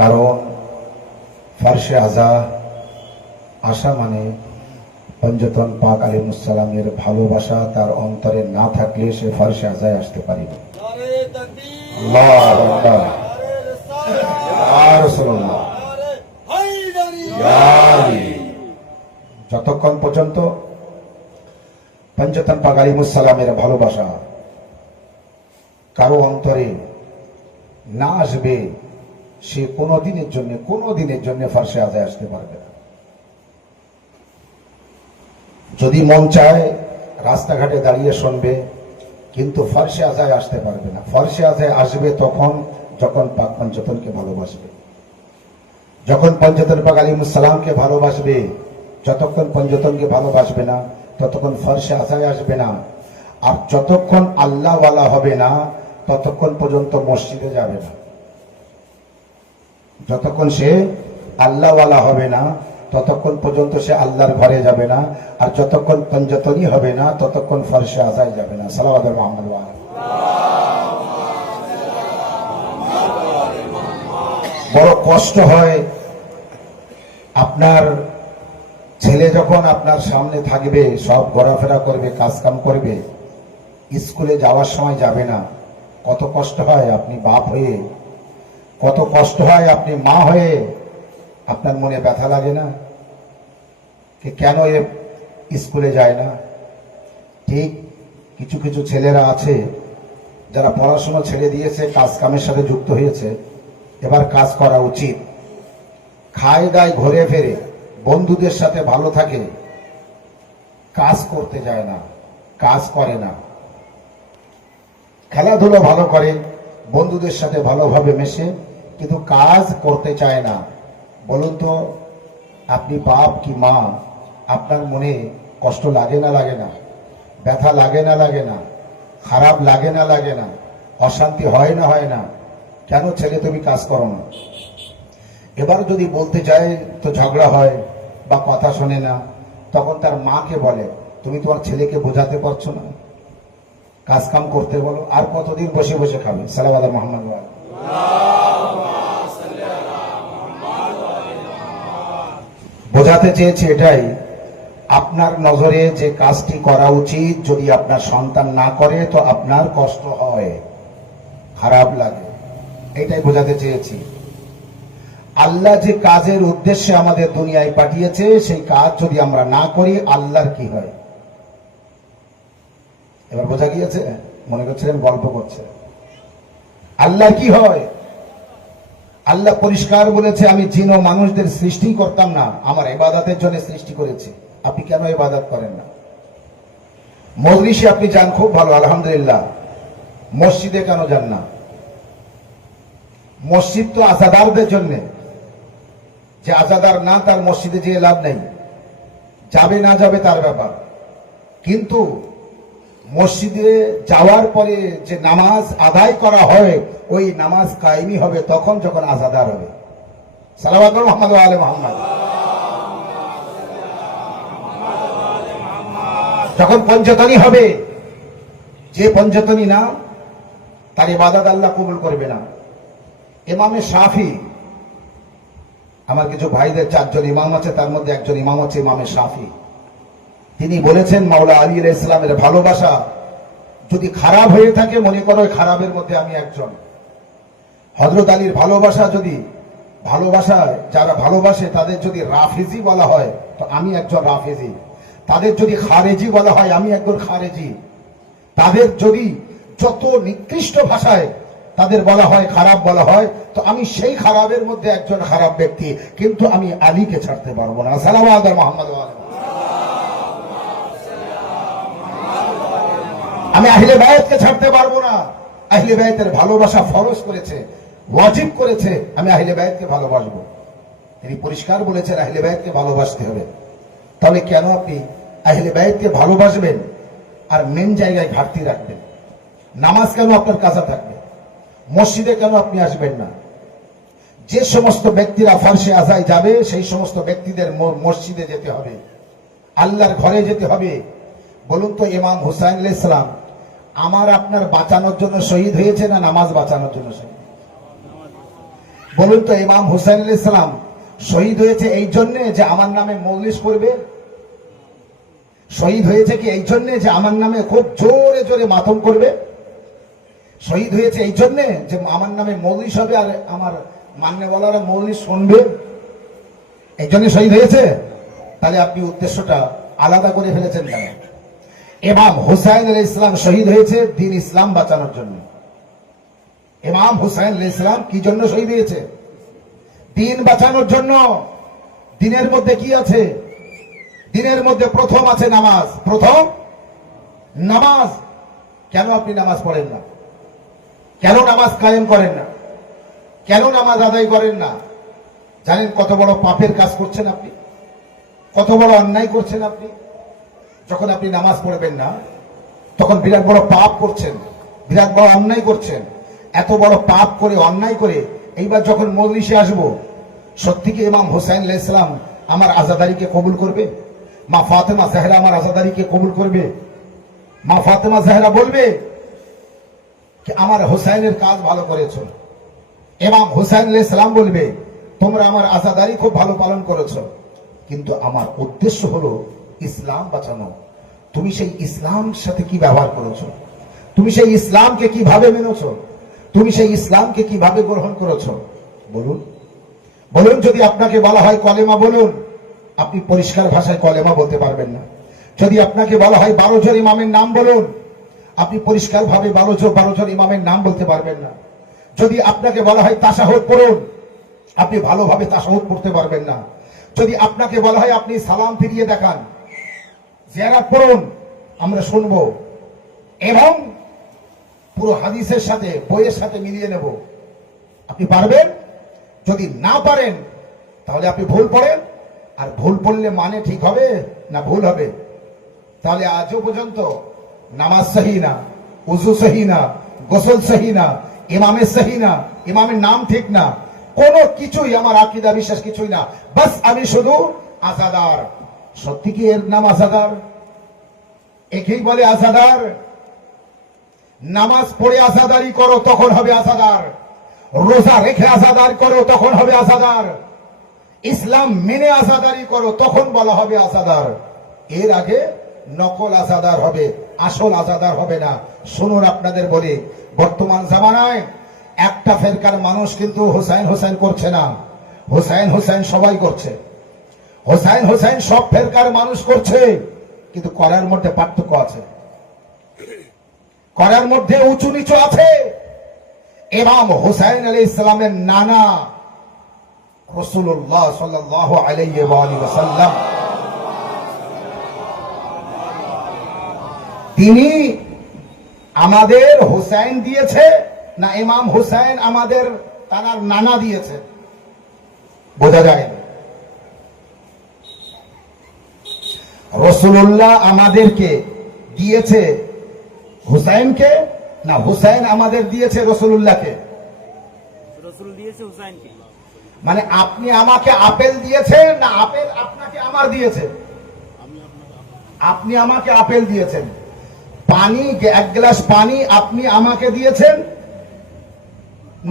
কারণ ফারশে আজা আসা মানে পঞ্জতন পাক আলাইহিসসালামের ভালোবাসা তার অন্তরে না থাকলে সে ফারশে আজায় আসতে পারিবে। আল্লাহু আকবার, ইয়া রাসূলুল্লাহ, ইয়া আলী। যতক্ষণ পর্যন্ত পঞ্জতন পাক আলাইহিসসালামের ভালোবাসা কারো অন্তরে না আসবে, সে কোনোদিনের জন্য ফারশে আজায় আসতে পারবে না। যদি মন চায় রাস্তাঘাটে দাঁড়িয়ে শুনবে, কিন্তু ফারশে আজায় আসতে পারবে না। ফারশে আজায় আসবে তখন যখন পাক পঞ্জতনকে ভালোবাসবে, যখন পঞ্জতন পাক আলাইহিসসালামকে ভালোবাসবে। যতক্ষণ পঞ্জতনকে ভালোবাসবে না ততক্ষণ ফারশে আজায় আসবে না। আর যতক্ষণ আল্লাহওয়ালা হবে না ততক্ষণ পর্যন্ত মসজিদে যাবে না। যতক্ষণ সে আল্লাহওয়ালা হবে না ততক্ষণ পর্যন্ত সে আল্লাহর ঘরে যাবে না। আর যতক্ষণ পঞ্জতনই হবে না ততক্ষণ ফারশে আজায় যাবে না। সালাওয়াত মুহাম্মদ ওয়া আলা। বড় কষ্ট হয় আপনার ছেলে যখন আপনার সামনে থাকবে, সব ঘোরাফেরা করবে, কাজকাম করবে, স্কুলে যাওয়ার সময় যাবে না। কত কষ্ট হয় আপনি বাপ হয়ে, কত কষ্ট হয় আপনি মা হয়ে। আপনার মনে ব্যথা লাগে না যে কেন এ স্কুলে যায় না? ঠিক কিছু কিছু ছেলেরা আছে যারা পড়াশোনা ছেড়ে দিয়েছে, কাজ কামের সাথে যুক্ত হয়েছে। এবার কাজ করা উচিত। খায় দায়, ঘুরে ফেরে, বন্ধুদের সাথে ভালো থাকে, কাজ করতে যায় না, কাজ করে না। খেলাধুলো ভালো করে, বন্ধুদের সাথে ভালোভাবে মেশে, কিন্তু কাজ করতে চায় না। বলুন তো, আপনি বাপ কি মা, আপনার মনে কষ্ট লাগে না লাগে না? ব্যথা লাগে না লাগে না? খারাপ লাগে না লাগে না? অশান্তি হয় না হয় না? কেন ছেলে তুমি কাজ করো না? এবার যদি বলতে যায় তো ঝগড়া হয় বা কথা শোনে না, তখন তার মাকে বলে, তুমি তোমার ছেলেকে বোঝাতে পারছো না, কাজ কাম করতে বলো। আর কতদিন বসে বসে খাবে? সাল্লাল্লাহু আলা মুহাম্মদ ওয়া আলা। বোঝাতে চেয়েছি এটাই, আপনার নজরে যে কাজটি করা উচিত যদি আপনার সন্তান না করে তো আপনার কষ্ট হয়, খারাপ লাগে। এটাই বোঝাতে চেয়েছি। আল্লাহ যে কাজের উদ্দেশ্যে আমাদের দুনিয়ায় পাঠিয়েছে সেই কাজ যদি আমরা না করি আল্লাহর কি হয়? এবার বোঝা গিয়েছে? মনে করছিলেন গল্প করছে। আল্লাহ কি হয়? আল্লাহ পরিষ্কার বলেছে, আমি জিন ও মানুষদের সৃষ্টি করতাম না, আমার ইবাদতের জন্য সৃষ্টি করেছি। আপনি কেন ইবাদত করেন না? মজলিসে আপনি যান, খুব ভালো, আলহামদুলিল্লাহ। মসজিদে কেন যান না? মসজিদ তো আজাদারদের জন্য। যে আজাদার না, তার মসজিদে যেয়ে লাভ নেই। যাবে না যাবে তার ব্যাপার। কিন্তু মসজিদে যাওয়ার পরে যে নামাজ আদায় করা হয়, ওই নামাজ কায়েমি হবে তখন যখন আজাদার হবে। সালাওয়াত মুহাম্মদ ওয়া আলে মুহাম্মদ। যখন পঞ্জতনী হবে, যে পঞ্জতনী না, তার ইবাদত আল্লাহ কবুল করবে না। ইমামে শাফি, আমার কিছু ভাইদের 4 জন ইমাম আছে, তার মধ্যে একজন ইমাম আছে ইমামে শাফি। তিনি বলেছেন, মাওলা আলী আলাইহিস সালামের ভালোবাসা যদি খারাপ হয়ে থাকে, মনে করো ওই খারাপের মধ্যে আমি একজন। হযরত আলীর ভালোবাসা যদি, ভালোবাসায় যারা ভালোবাসে তাদের যদি রাফিজি বলা হয় তো আমি একজন রাফিজি। তাদের যদি খারেজি বলা হয় আমি একজন খারেজি। তাদের যদি যত নিকৃষ্ট ভাষায় তাদের বলা হয়, খারাপ বলা হয়, তো আমি সেই খারাপের মধ্যে একজন খারাপ ব্যক্তি। কিন্তু আমি আলীকে ছাড়তে পারবো না। সালাওয়াত মুহাম্মদ ওয়া আলা। আমি আহলে বায়াতকে ছাড়তে পারবো না। আহলে বায়াতের ভালোবাসা ফরজ করেছে, ওয়াজিব করেছে, আমি আহলে বায়াতকে ভালোবাসবো। তিনি পরিষ্কার বলেছেন আহলে বায়াতকে ভালোবাসতে হবে। তাহলে কেন আপনি আহলে বায়াতকে ভালোবাসবেন আর মেন জায়গায় ঘাটতি রাখবেন? নামাজ কেন আপনার কাজা থাকবে? মসজিদে কেন আপনি আসবেন না? যে সমস্ত ব্যক্তিরা ফারশে আজায় যাবে সেই সমস্ত ব্যক্তিদের মসজিদে যেতে হবে, আল্লাহর ঘরে যেতে হবে। বলুন তো, ইমাম হুসাইন আলাইহিস সালাম আমার আপনার বাঁচানোর জন্য শহীদ হয়েছে না নামাজ বাঁচানোর জন্য শহীদ? বলুন তো, ইমাম হুসাইন আলাইহিস সালাম শহীদ হয়েছে এই জন্যে যে আমার নামে মজলিস করবে? শহীদ হয়েছে কি এই জন্যে যে আমার নামে খুব জোরে জোরে মাতম করবে? শহীদ হয়েছে এই জন্যে যে আমার নামে মজলিস হবে আর আমার মান্যওয়ালারা মজলিস শুনবে? এই জন্য শহীদ হয়েছে? তাহলে আপনি উদ্দেশ্যটা আলাদা করে ফেলেছেন কেন? ইমাম হুসাইন আলাইহিস সালাম শহীদ হয়েছে দ্বীন ইসলাম বাঁচানোর জন্য। ইমাম হুসাইন আলাইহিস সালাম কি জন্য শহীদ হয়েছে? দ্বীন বাঁচানোর জন্য। দ্বীনের মধ্যে কি আছে? দ্বীনের মধ্যে প্রথম আছে নামাজ। প্রথম নামাজ। কেন আপনি নামাজ পড়েন না? কেন নামাজ কায়েম করেন না? কেন নামাজ আদায় করেন না? জানেন কত বড় পাপের কাজ করছেন আপনি? কত বড় অন্যায় করছেন আপনি? যখন আপনি নামাজ পড়বেন না তখন বিরাট বড় পাপ করছেন, বিরাট বড় অন্যায় করছেন। এত বড় পাপ করে, অন্যায় করে এইবার যখন মজলিসে আসবো, সত্যি কি ইমাম হুসাইন আলাইহিস সালাম আমার আজাদারিকে কবুল করবে? মা ফাতেমা জাহরা আমার আজাদারিকে কবুল করবে? মা ফাতেমা জাহরা বলবে কি আমার হুসাইনের কাজ ভালো করেছো? ইমাম হুসাইন আলাইহিস সালাম বলবে তোমরা আমার আজাদারি খুব ভালো পালন করেছো, কিন্তু আমার উদ্দেশ্য হলো ইসলাম বাঁচানো। তুমি সেই ইসলাম সাথে কি ব্যবহার করেছো? তুমি সেই ইসলামকে কিভাবে মেনেছো? তুমি সেই ইসলামকে কিভাবে গ্রহণ করেছো? বলুন, বলুন। যদি আপনাকে বলা হয় কলেমা বলুন, আপনি পরিষ্কার ভাষায় কলেমা বলতে পারবেন না। যদি আপনাকে বলা হয় 12 জন ইমামের নাম বলুন, আপনি পরিষ্কার ভাবে 12 জন ইমামের নাম বলতে পারবেন না। যদি আপনাকে বলা হয় তাশাহুদ পড়ুন, আপনি ভালোভাবে তাশাহুদ পড়তে পারবেন না। যদি আপনাকে বলা হয় আপনি সালাম ফিরিয়ে দেখান, জিয়ারাত পড়ুন, আমরা শুনবো এবং পুরো হাদিসের সাথে, বইয়ের সাথে মিলিয়ে নেব, আপনি পারবেন? যদি না পারেন তাহলে আপনি ভুল পড়েন। আর ভুল পড়লে মানে ঠিক হবে না ভুল হবে? তাহলে আজও পর্যন্ত নামাজ সহি না, উযু সহি না, গোসল সহি না, ইমামের সহি না, ইমামের নাম ঠিক না, কোনো কিছুই আমার আকীদা বিশ্বাস কিছুই না। বাস আমি শুধু আজাদার। সত্যি কি এর নাম আজাদার? একেই বলে আজাদার। নামাজ পড়ে আজাদারি করো তখন হবে আজাদার, রোজা রেখে আজাদার করো তখন হবে আজাদার, ইসলাম মেনে আজাদারি করো তখন বলা হবে আজাদার। এর আগে নকল আজাদার হবে, আসল আজাদার হবে না। শুনুন, আপনাদের বলি, বর্তমান জামানায় একটা ফেরকার মানুষ কিন্তু হুসাইন হুসাইন করছে না। হুসাইন হুসাইন সবাই করছে। হুসাইন হুসাইন সব ফেরকার মানুষ করছে, কিন্তু করার মধ্যে পার্থক্য আছে, করার মধ্যে উঁচু নিচু আছে। ইমাম হুসাইন আলাইহিস সালামের নানা রাসূলুল্লাহ সাল্লাল্লাহু আলাইহি ওয়া সাল্লাম, তিনি আমাদের হুসাইন দিয়েছে না ইমাম হুসাইন আমাদের তার নানা দিয়েছে? বোঝা যায় না। রাসূলুল্লাহ আমাদেরকে দিয়েছে হুসাইনকে না হুসাইন আমাদের দিয়েছে রাসূলুল্লাহকে? রাসূল দিয়েছে হুসাইনকে। মানে আপনি আমাকে আপেল দিয়েছেন না আপেল আপনাকে আমার দিয়েছে? আপনি আমাকে আপেল দিয়েছেন। পানি, এক গ্লাস পানি আপনি আমাকে দিয়েছেন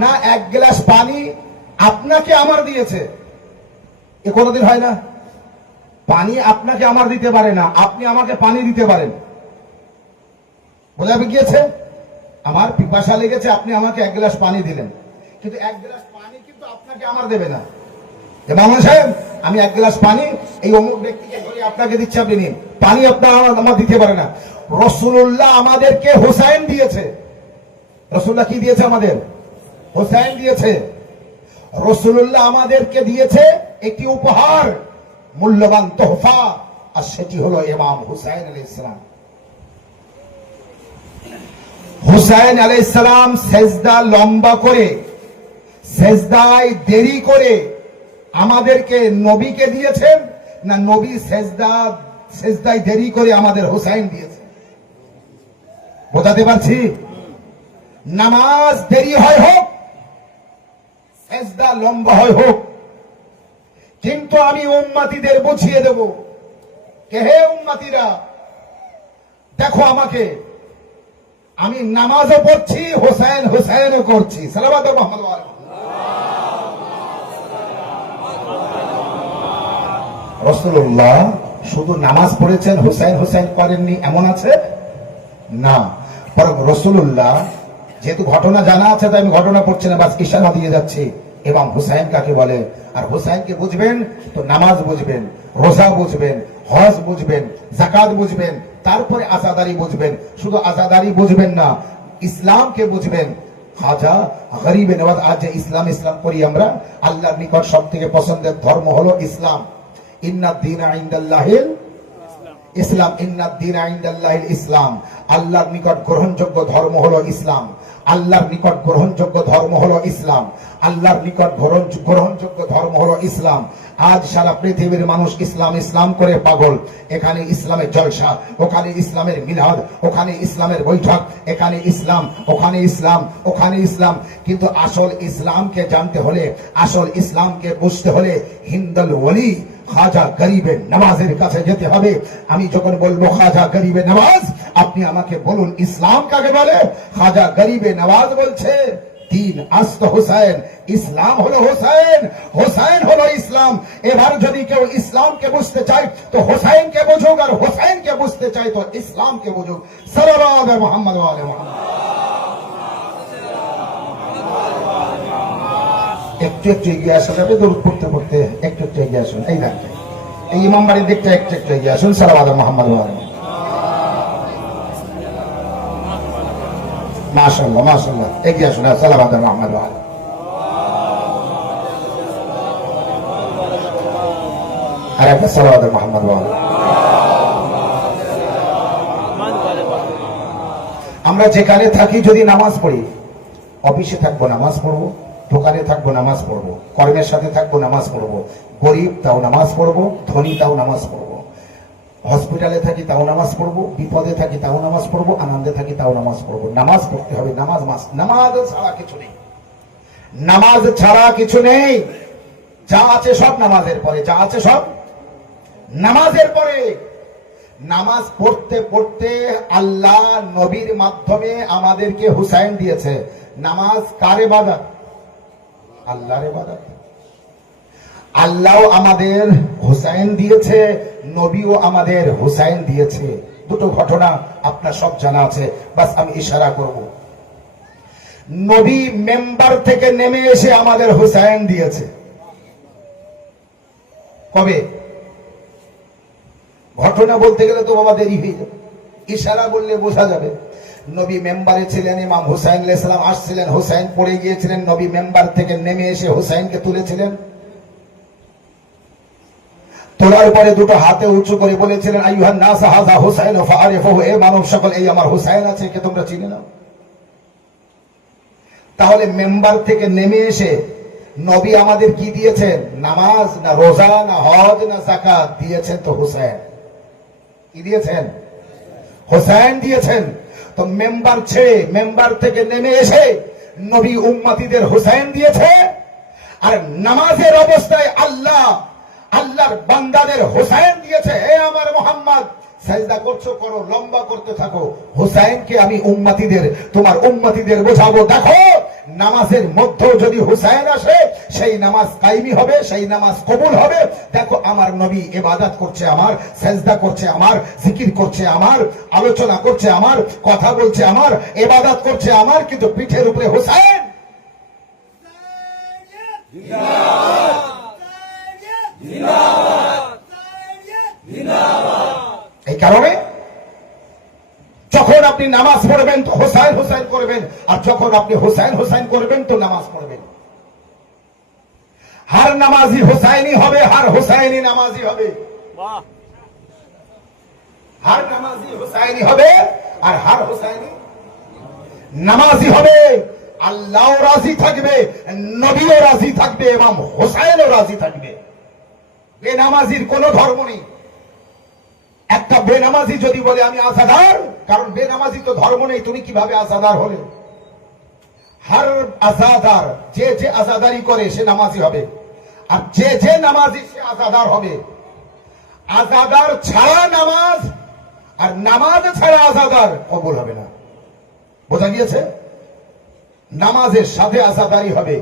না এক গ্লাস পানি আপনাকে আমার দিয়েছে? এ কোনোদিন হয় না। পানি আপনাকে আমার দিতে পারে না, আপনি আমাকে পানি দিতে পারেন। বোঝা গিয়েছে? আমার পিপাসা লেগেছে, আপনি আমাকে এক গ্লাস পানি দিলেন, কিন্তু এক গ্লাস পানি কিন্তু আপনাকে আমার দেবে না। মামা সাহেব, আমি এক গ্লাস পানি এই অমুক ব্যক্তিকে ধরে আপনাকে দিচ্ছি, আপনি নিন। পানি আপনার আমার দিতে পারে না। রাসূলুল্লাহ আমাদেরকে হুসাইন দিয়েছে। রাসূলুল্লাহ কি দিয়েছে আমাদের? হুসাইন দিয়েছে। রাসূলুল্লাহ আমাদেরকে দিয়েছে একটি উপহার, মূল্যবান তোহফা, আর সেটি হলো ইমাম হুসাইন আলাইহিস সালাম। হুসাইন আলাইহিস সালাম সেজদা লম্বা করে, সেজদায় দেরি করে আমাদেরকে নবীকে দিয়েছেন না নবী সেজদায় দেরি করে আমাদের হুসাইন দিয়েছে? বোঝাতে পারছি? নামাজ দেরি হয় হোক, সেজদা লম্বা হয় হোক, কিন্তু আমি উম্মতিদের বুঝিয়ে দেব কে হে উম্মতিরা, দেখো আমাকে, আমি নামাজও পড়ছি, হুসাইন হুসাইনও করছি। সালাওয়াত মুহাম্মদ। রাসূলুল্লাহ শুধু নামাজ পড়েছেন, হুসাইন হুসাইন করেননি এমন আছে না। বরং রাসূলুল্লাহ, যেহেতু ঘটনা জানা আছে তাই আমি ঘটনা পড়ছি না, বাস ইশারা দিয়ে যাচ্ছি। এবং হুসাইন কাকে বলে, আর হুসাইনকে বুঝবেন তো নামাজ বুঝবেন, রোজা বুঝবেন, হজ বুঝবেন, যাকাত বুঝবেন, তারপরে আযাদারি বুঝবেন। শুধু আযাদারি বুঝবেন না, ইসলামকে বুঝবেন। খাজা গরিবে নওয়াজ, আজ যে ইসলাম ইসলাম করি আমরা, আল্লাহর নিকট সব থেকে পছন্দের ধর্ম হলো ইসলাম। ইন্নাদ দীনা ইনদাল্লাহিল ইসলাম, ইন্নাদ দীনা ইনদাল্লাহিল ইসলাম। আল্লাহর নিকট গ্রহণযোগ্য ধর্ম হলো ইসলাম। আল্লাহর নিকট গ্রহণযোগ্য ধর্ম হলো ইসলাম। আল্লাহর নিকট গ্রহণযোগ্য ধর্ম হলো ইসলাম। আজ সারা পৃথিবীর মানুষ ইসলাম ইসলাম করে পাগল। এখানে ইসলামের জলসা, ওখানে ইসলামের মিলাদ, ওখানে ইসলামের বৈঠক, এখানে ইসলাম, ওখানে ইসলাম, ওখানে ইসলাম। কিন্তু আসল ইসলামকে জানতে হলে, আসল ইসলামকে বুঝতে হলে হিন্দুল ওলি খাজা গরিবে নওয়াজের কাছে যেতে হবে। আমি যখন বলবো খাজা গরিবে নওয়াজ, আপনি আমাকে বলুন ইসলাম কাকে বলে। খাজা গরিবে নওয়াজ বলছে দিন আস্ত হুসাইন, ইসলাম হলো হুসাইন, হুসাইন হলো ইসলাম। এবার যদি কেউ ইসলামকে বুঝতে চায় তো হুসাইনকে বুঝুক, আর হুসাইনকে বুঝতে চায় তো ইসলামকে বুঝুক। সাল্লাল্লাহু আলা মুহাম্মদ ওয়া আলা মুহাম্মদ। একটু একটু এগিয়ে আসুন, আপনি দরুদ পড়তে পড়তে একটু একটু এগিয়ে আসুন। এই দেখেন এই ইমাম বাড়ির দিকটা একটু একটু এগিয়ে আসুন। সাল্লাল্লাহু আলা মুহাম্মদ ওয়া আলা মুহাম্মদ। মাশাআল্লাহ মাশাআল্লাহ, এগিয়ে আসুন। সাল্লাল্লাহু আলা মুহাম্মদ ওয়া আলা। আর একটা সাল্লাল্লাহু আলা মুহাম্মদ ওয়া আলা। আমরা যেখানে থাকি যদি নামাজ পড়ি, অফিসে থাকবো নামাজ পড়বো, দোকানে থাকবো নামাজ পড়বো, কর্মের সাথে থাকবো নামাজ পড়বো, গরিব তাও নামাজ পড়বো, ধনী তাও নামাজ পড়বো, হসপিটালে থাকি তাও নামাজ পড়বো, বিপদে থাকি তাও নামাজ পড়বো, আনন্দে থাকি তাও নামাজ পড়বো। নামাজ পড়তে হবে, নামাজ মাস্ট। নামাজ ছাড়া কিছু নেই, নামাজ ছাড়া কিছু নেই। যা আছে সব নামাজের পরে, যা আছে সব নামাজের পরে। নামাজ পড়তে পড়তে আল্লাহ নবীর মাধ্যমে আমাদেরকে হুসাইন দিয়েছে। নামাজ কার ইবাদত? আল্লাহর ইবাদত। আল্লাহ আমাদের হুসাইন দিয়েছে, নবীও আমাদের হুসাইন দিয়েছে। দুটো ঘটনা আপনার সব জানা আছে, বাস আমি ইশারা করব। নবী মেম্বার থেকে নেমে এসে আমাদের হুসাইন দিয়েছে। কবে? ঘটনা বলতে গেলে তো বাবা দেরি হয়ে যাবে, ইশারা বললে বোঝা যাবে। নবী মেম্বারে ছিলেন, ইমাম হুসাইন আলাইহিস সালাম আসছিলেন, হুসাইন পড়ে গিয়েছিলেন, নবী মেম্বার থেকে নেমে এসে হুসাইনকে তুলেছিলেন। তোলার পরে দুটো হাতে উঁচু করে বলেছিলেন আইয়ুহান নাস হাযা হুসাইন ফাআরিফুহু, এ মানব সকল এই আমার হুসাইন আছে, কে তোমরা চিনে নাও। তাহলে মেম্বার থেকে নেমে এসে নবী আমাদের কি দিয়েছেন? নামাজ না রোজা না হজ না যাকাত? দিয়েছেন তো হুসাইন। কি দিয়েছেন? হুসাইন দিয়েছেন। তো মেম্বার ছেড়ে, মেম্বার থেকে নেমে এসে নবী উম্মতিদের হুসাইন দিয়েছে। আর নামাজের অবস্থায় আল্লাহর বান্দাদের হুসাইন দিয়েছে। হে আমার মুহাম্মদ, সাজদা করছো করো, লম্বা করতে থাকো। হুসাইনকে আমি উম্মতিদের, তোমার উম্মতিদের বোঝাবো, দেখো নামাজের মধ্যেও যদি হুসাইন আসে সেই নামাজ কায়েমি হবে, সেই নামাজ কবুল হবে। দেখো আমার নবী ইবাদত করছে আমার, সাজদা করছে আমার, জিকির করছে আমার, আলোচনা করছে আমার, কথা বলছে আমার, ইবাদত করছে আমার, কিন্তু পিঠের উপরে হুসাইন। এই কারণে যখন আপনি নামাজ পড়বেন তো হুসাইন হুসাইন করবেন, আর যখন আপনি হুসাইন হুসাইন করবেন তো নামাজ পড়বেন। হার নামাজি হুসাইনি হবে, হার হুসাইনি নামাজি হবে। হার নামাজি হুসাইনি হবে আর হার হুসাইনি নামাজি হবে। আল্লাহ রাজি থাকবে, নবীও রাজি থাকবে, এবং হুসাইনও রাজি থাকবে। বেনামাজির কোন ধর্ম নেই। একটা বেনামাজি যদি বলে আমি আজাদার, কারণ বেনামাজি তো ধর্ম নেই, তুমি কিভাবে আজাদার হলে? হার আজাদার, যে যে আজাদারি করে সে নামাজি হবে, আর যে যে নামাজি সে আজাদার হবে। আজাদার ছাড়া নামাজ আর নামাজ ছাড়া আজাদার কবুল হবে না। বোঝা গিয়েছে? নামাজের সাথে আজাদারি হবে।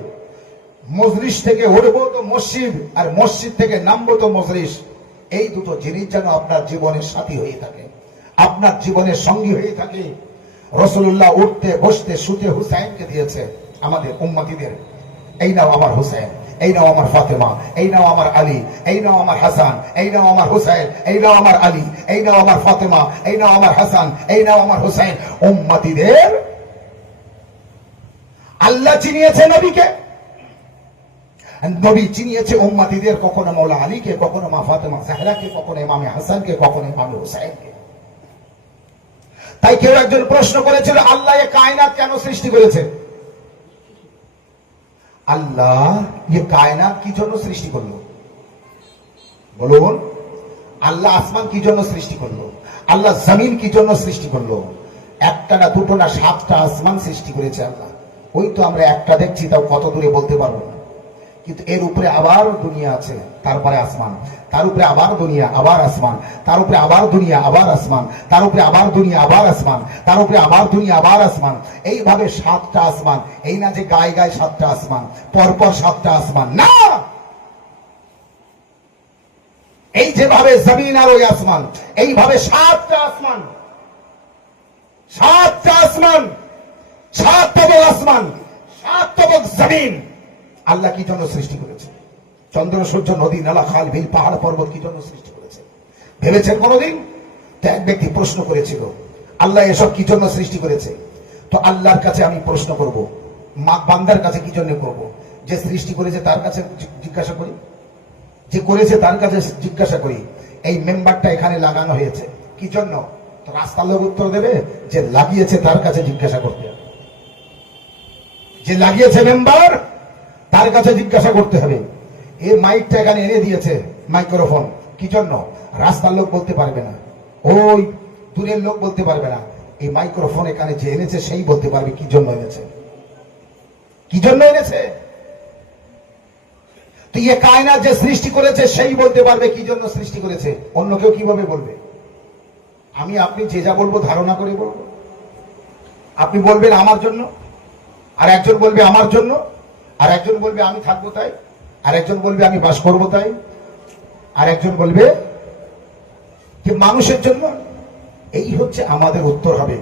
মজলিস থেকে উঠবো তো মসজিদ, আর মসজিদ থেকে নামবো তো মজলিস। এই দুটো জিনিস যেন আপনার জীবনের সাথী হয়ে থাকে, আপনার জীবনের সঙ্গী হয়ে থাকে। রাসূলুল্লাহ উঠতে বসতে শুতে হুসাইনকে দিয়েছে আমাদের উম্মতীদের। এই নাও আমার হুসাইন, এই নাও আমার ফাতেমা, এই নাও আমার আলী, এই নাও আমার হাসান, এই নাও আমার হুসাইন, এই নাও আমার আলী, এই নাও আমার ফাতেমা, এই নাও আমার হাসান, এই নাও আমার হুসাইন। উম্মতীদের আল্লাহ চিনিয়েছে নবীকে, নবী চিনিয়েছে উম্মতীদের, কখনো মৌলা আলীকে, কখনো মা ফাতেমা জাহরাকে, কখনো ইমামে হাসানকে, কখনো ইমামে হুসাইনকে। তাই কেউ একজন প্রশ্ন করেছিল, আল্লাহ এ কায়নাত কেন সৃষ্টি করেছে? আল্লাহ এ কায়নাত কি জন্য সৃষ্টি করলো? বলুন, আল্লাহ আসমান কি জন্য সৃষ্টি করলো? আল্লাহ জমিন কি জন্য সৃষ্টি করলো? একটা না, দুটো না, 7টা আসমান সৃষ্টি করেছে আল্লাহ। ওই তো আমরা একটা দেখছি, তাও কত দূরে বলতে পারবো না, কিন্তু এর উপরে আবার দুনিয়া আছে, তারপরে আসমান, তার উপরে আবার দুনিয়া, আবার আসমান, তার উপরে আবার দুনিয়া, আবার আসমান, তার উপরে আবার দুনিয়া, আবার আসমান, তার উপরে আবার দুনিয়া, আবার আসমান। এইভাবে 7টা আসমান। এই না যে গায়ে গায়ে 7টা আসমান, পরপর 7টা আসমান না, এই যেভাবে জমিন আর ওই আসমান, এইভাবে 7টা আসমান, 7টা আসমান, 7 তবক আসমান, 7 তবক জমিন আল্লাহ কি জন্য সৃষ্টি করেছে? চন্দ্র সূর্য নদী নালা খাল বিল পাহাড় পর্বত কি জন্য সৃষ্টি করেছে? ভেবেছেন কোনদিন? তো এক ব্যক্তি প্রশ্ন করেছিল, আল্লাহ এসব কি জন্য সৃষ্টি করেছে? তো আল্লাহর কাছে আমি প্রশ্ন করব, বান্দার কাছে কি জন্য করব? যে সৃষ্টি করেছে তার কাছে জিজ্ঞাসা করি, যে করেছে তার কাছে জিজ্ঞাসা করি। এই মেম্বারটা এখানে লাগানো হয়েছে কি জন্য? তো রাস্তার লোক উত্তর দেবে, যে লাগিয়েছে তার কাছে জিজ্ঞাসা করতে হবে। যে লাগিয়েছে মেম্বার, তার কাছে জিজ্ঞাসা করতে হবে। এই মাইকটা এখানে এনে দিয়েছে, মাইক্রোফোন কি জন্য? রাস্তার লোক বলতে পারবে না, ওই দূরের লোক বলতে পারবে না। এই মাইক্রোফোন এখানে যে এনেছে সেই বলতে পারবে কি জন্য এনেছে, কি জন্য এনেছে। তো এই কায়নাত যে সৃষ্টি করেছে সেই বলতে পারবে কি জন্য সৃষ্টি করেছে, অন্য কেউ কিভাবে বলবে? আমি আপনি যে যা বলবো ধারণা করে বলবো। আপনি বলবেন আমার জন্য, আর একজন বলবে আমার জন্য, আর একজন বলবে আমি থাকবো তাই, আর একজন বলবে আমি বাস করবো তাই, আর একজন বলবে যে মানুষের জন্য। এই হচ্ছে আমাদের উত্তর হবে।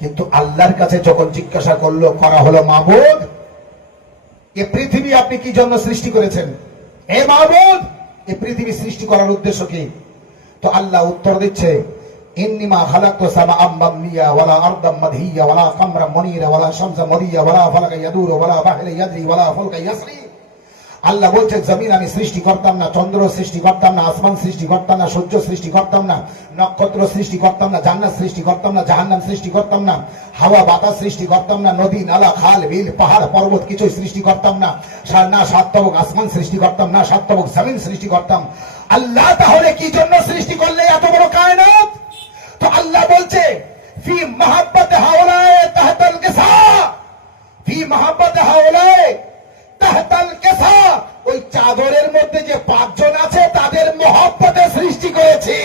কিন্তু আল্লাহর কাছে যখন জিজ্ঞাসা করা হলো, মাবুদ এ পৃথিবী আপনি কি জন্য সৃষ্টি করেছেন? এ মাবুদ এ পৃথিবী সৃষ্টি করার উদ্দেশ্য কি? তো আল্লাহ উত্তর দিচ্ছে, ইন্নিমা খালাকতু সামাআম মামিয়া ওয়ালা আরদাম মাদহিয়া ওয়ালা কামরাম মুনীরা ওয়ালা শামসা মুদিয়া ওয়ালা ফালাকা ইয়াদুরু ওয়ালা বাহরা ইয়াদরি ওয়ালা ফুলকা ইয়াসরি। আল্লাহ বলছে, জমিন আমি সৃষ্টি করতাম না, চন্দ্র সৃষ্টি করতাম না, আসমান সৃষ্টি করতাম না, সূর্য সৃষ্টি করতাম না, নক্ষত্র সৃষ্টি করতাম না, জান্নাত সৃষ্টি করতাম না, জাহান্নাম সৃষ্টি করতাম না, হাওয়া বাতাস সৃষ্টি করতাম না, নদী নালা খাল বিল পাহাড় পর্বত কিছুই সৃষ্টি করতাম না, না 7 তবক আসমান সৃষ্টি করতাম না, 7 তবক জমিন সৃষ্টি করতাম। আল্লাহ তাহলে কি জন্য সৃষ্টি করলে এত বড় কায়নাত? তো আল্লাহ বলছে, ফি মাহাব্বতে হাওলায়ে তাহতাল কিসা, ফি মাহাব্বতে হাওলায়ে তাহতাল কিসা, ওই চাদরের মধ্যে যে 5 জন আছে তাদের মহব্বতে সৃষ্টি করেছি।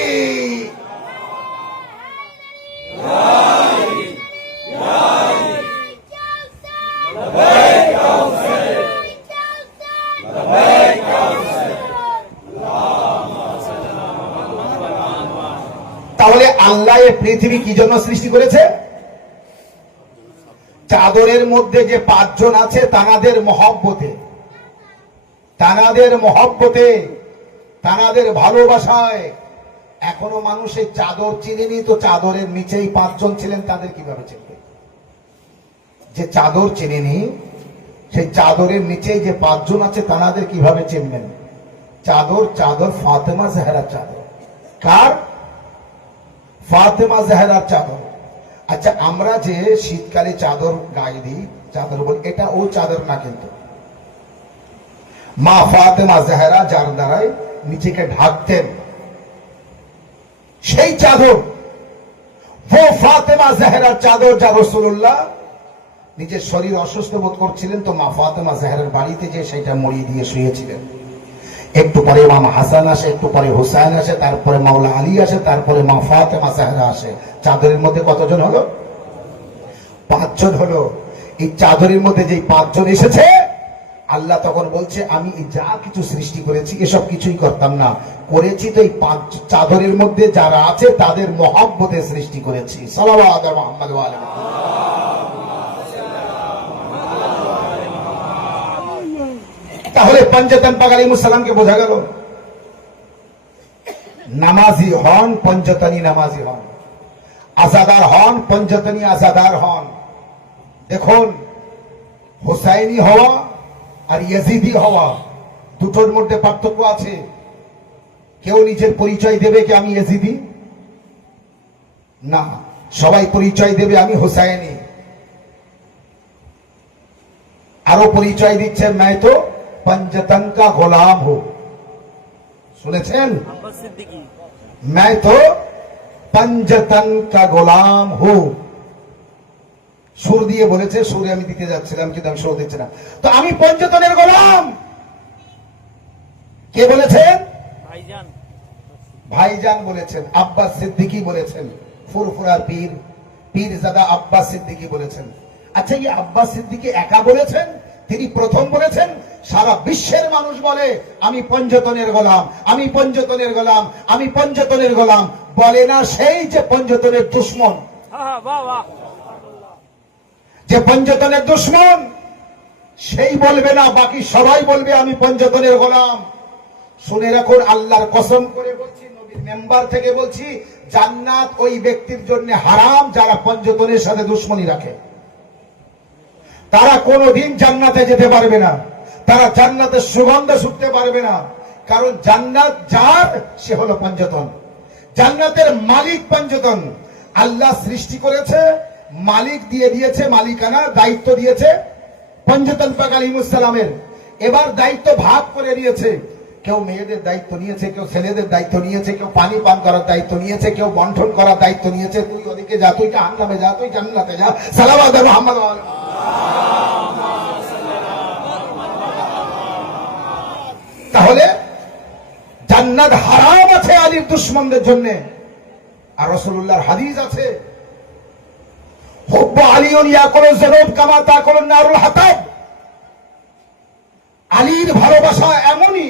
তাহলে আল্লাহ এই পৃথিবী কি জন্য সৃষ্টি করেছে? চাদরের মধ্যে যে 5 জন আছে তানাদের মহব্বতে, তানাদের মহব্বতে, তানাদের ভালোবাসায়। এখনো মানুষ এই চাদর চিনেনি, তো চাদরের নিচেই 5 জন ছিলেন, তাদের কিভাবে চিনবে? যে চাদর চিনেনি, সেই চাদরের নিচেই যে 5 জন আছে তানাদের কিভাবে চিনবেন? চাদর, চাদর ফাতেমা জাহরার চাদর। কার? ফাতেমা জাহরার চাদর। আচ্ছা, আমরা যে শীতকালে চাদর গায়ে দিই, চাদর বলি, এটা ও চাদর না, কিন্তু মা ফাতেমা জাহরা যার দ্বারাই নিজেকে ঢাকতেন সেই চাদর, ও ফাতেমা জাহরার চাদর, যা রাসূলুল্লাহ নিজের শরীর অসুস্থ বোধ করছিলেন, তো মা ফাতেমা জাহরার বাড়িতে যে সেটা মরিয়ে দিয়ে শুয়েছিলেন। একটু পরে ইমাম হাসান আসে, একটু পরে হুসাইন আসে, তারপরে মাওলা আলী আসে, তারপরে মা ফাতেমা জাহরা আসে। চাদরের মধ্যে কতজন হলো? 5 জন হলো। এই চাদরের মধ্যে যে 5 জন এসেছে, আল্লাহ তখন বলছে, আমি এই যা কিছু সৃষ্টি করেছি এসব কিছুই করতাম না, করেছি তো এই 5 চাদরের মধ্যে যারা আছে তাদের মহব্বতে সৃষ্টি করেছি। সাল্লাল্লাহু আলা মুহাম্মদ ওয়া আলা মুহাম্মদ। তাহলে পঞ্চতন পাক আলাইহিস সালামকে বোঝা গেল, নামাজি হন পঞ্চতনী নামাজি হন, আজাদার হন পঞ্চতনী আজাদার হন। দেখুন, হুসাইনি হওয়া আর ইয়াজিদি হওয়া দুটোর মধ্যে পার্থক্য আছে। কেউ নিজের পরিচয় দেবে কি আমি ইয়াজিদি? না, সবাই পরিচয় দেবে আমি হুসাইনি। আরো পরিচয় দিচ্ছে, मैं तो पंजतन का গোলাম हूं। শুনেছেন? আব্বাস সিদ্দিকী। मैं तो पंजतन का গোলাম हूं। সুর দিয়ে বলেছে, সুরে আমি দিতে যাচ্ছিলাম কিন্তু আমি সুর দিচ্ছি না। তো আমি পঞ্চতনের গোলাম। কে বলেছেন? ভাইজান। ভাইজান বলেছেন, আব্বাস সিদ্দিকী বলেছেন, ফুরফুরার পীর পীরজাদা আব্বাস সিদ্দিকী বলেছেন। আচ্ছা, এই আব্বাস সিদ্দিকী একা বলেছেন? তিনি প্রথম বলেছেন? সারা বিশ্বের মানুষ বলে আমি পঞ্চতনের গোলাম, আমি পঞ্চতনের গোলাম, আমি পঞ্চতনের গোলাম। বলে না সেই যে পঞ্চতনের দুশ্মন, হ্যাঁ, বাহ বাহ। যে পঞ্চতনের দুশ্মন সেই বলবে না, বাকি সবাই বলবে আমি পঞ্চতনের গোলাম। শুনে রাখুন, আল্লাহর কসম করে বলছি, নবীর মেম্বার থেকে বলছি, জান্নাত ওই ব্যক্তির জন্য হারাম যারা পঞ্চতনের সাথে দুশ্মনী রাখে। তারা কোনোদিন জান্নাতে যেতে পারবে না, তারা জান্নাতের সুগন্ধ শুকতে পারবে না। কারণ জান্নাত যার, সে হলো পঞ্চতন। জান্নাতের মালিক পঞ্চতন। আল্লাহ সৃষ্টি করেছে, মালিক দিয়ে দিয়েছে, মালিকানা দায়িত্ব দিয়েছে পঞ্চতন পাক আলাইহিস সালামের। এবার দায়িত্ব ভাগ করে নিয়েছে। কেউ মেয়েদের দায়িত্ব নিয়েছে, কেউ ছেলেদের দায়িত্ব নিয়েছে, কেউ পানি পান করার দায়িত্ব নিয়েছে, কেউ বন্টন করার দায়িত্ব নিয়েছে। তুই ওদিকে যা, তুই জাহান্নামে যা, তুই জান্নাতে যা। সালাওয়াত মুহাম্মদ। তাহলে জান্নাত হারাম আছে আলীর দুশ্মনদের জন্য। আর রাসূলুল্লাহর হাদিস আছে, হুব্বু আলিয়ুন ইয়াকুলু যুনুব কামা তাকুলুন নারুল হাতাব। আলীর ভালোবাসা এমনই,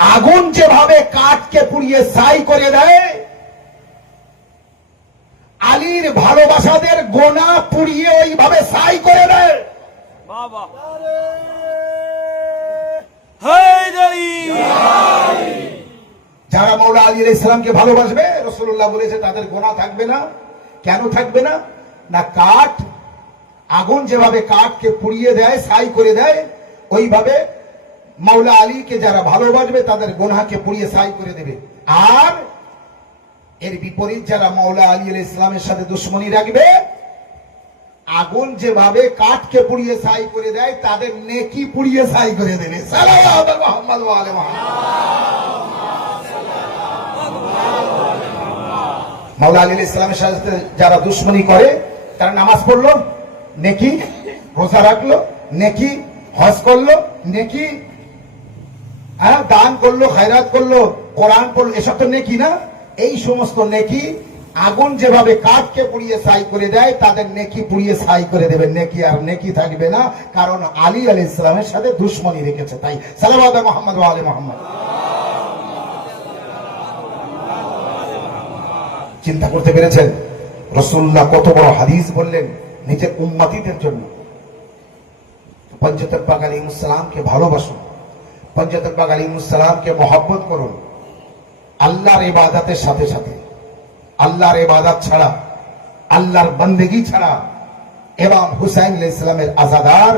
আগুন যেভাবে কাঠকে পুড়িয়ে ছাই করে দেয়, আলীর ভালোবাসাদের গোনা পুড়িয়ে ওইভাবে ছাই করে দেয়। বাহ বাহ। হায়দারি। যারা মাওলা আলী আলাইহিস সালামকে ভালোবাসবে, রাসূলুল্লাহ বলেছে তাদের গোনা থাকবে না। কেন থাকবে না? না, কাঠ, আগুন যেভাবে কাঠকে পুড়িয়ে দেয়, ছাই করে দেয়, ওইভাবে মাওলা আলীকে যারা ভালোবাসবে তাদের গোনাকে পুড়িয়ে ছাই করে দেবে। আর এর বিপরীত যারা মাওলা আলী আলাইহিস সালামের সাথে দুশ্মনী রাখবে, আগুন যেভাবে কাঠকে পুড়িয়ে ছাই করে দেয়, তাদের নেকি পুড়িয়ে ছাই করে দেবে। সাল্লাল্লাহু আলা মুহাম্মদ ওয়া আলা মুহাম্মদ। মাওলা আলী আলাইহিস সালামের সাথে যারা দুশ্মনী করে, তারা নামাজ পড়লো নেকি, রোজা রাখলো নেকি, হজ করলো নেকি, দান করলো, খায়রাত করলো, কোরআন পড়লো, এসব তো নেকি না? এই সমস্ত নেকি আগুন যেভাবে কাঠকে পুড়িয়ে ছাই করে দেয়, তাদের নেকি পুড়িয়ে ছাই করে দেবে। নেকি আর নেকি থাকবে না, কারণ আলী আলাইহিস সালামের সাথে দুশ্মনী রেখেছে। তাই সাল্লাল্লাহু আলা মুহাম্মদ ওয়া আলি মুহাম্মদ। চিন্তা করতে পেরেছেন রাসূলুল্লাহ কত বড় হাদিস বললেন নিজের উম্মতিদের জন্য। পঞ্চতন পাক আলাইহিস সালামকে ভালোবাসুন, পঞ্চতন পাক আলাইহিস সালামকে মহব্বত করুন। আল্লাহর ইবাদতের সাথে সাথে, আল্লাহর ইবাদত ছাড়া, আল্লাহর বন্দেগী ছাড়া এবং হুসাইন আলাইহিস সালামের আজাদার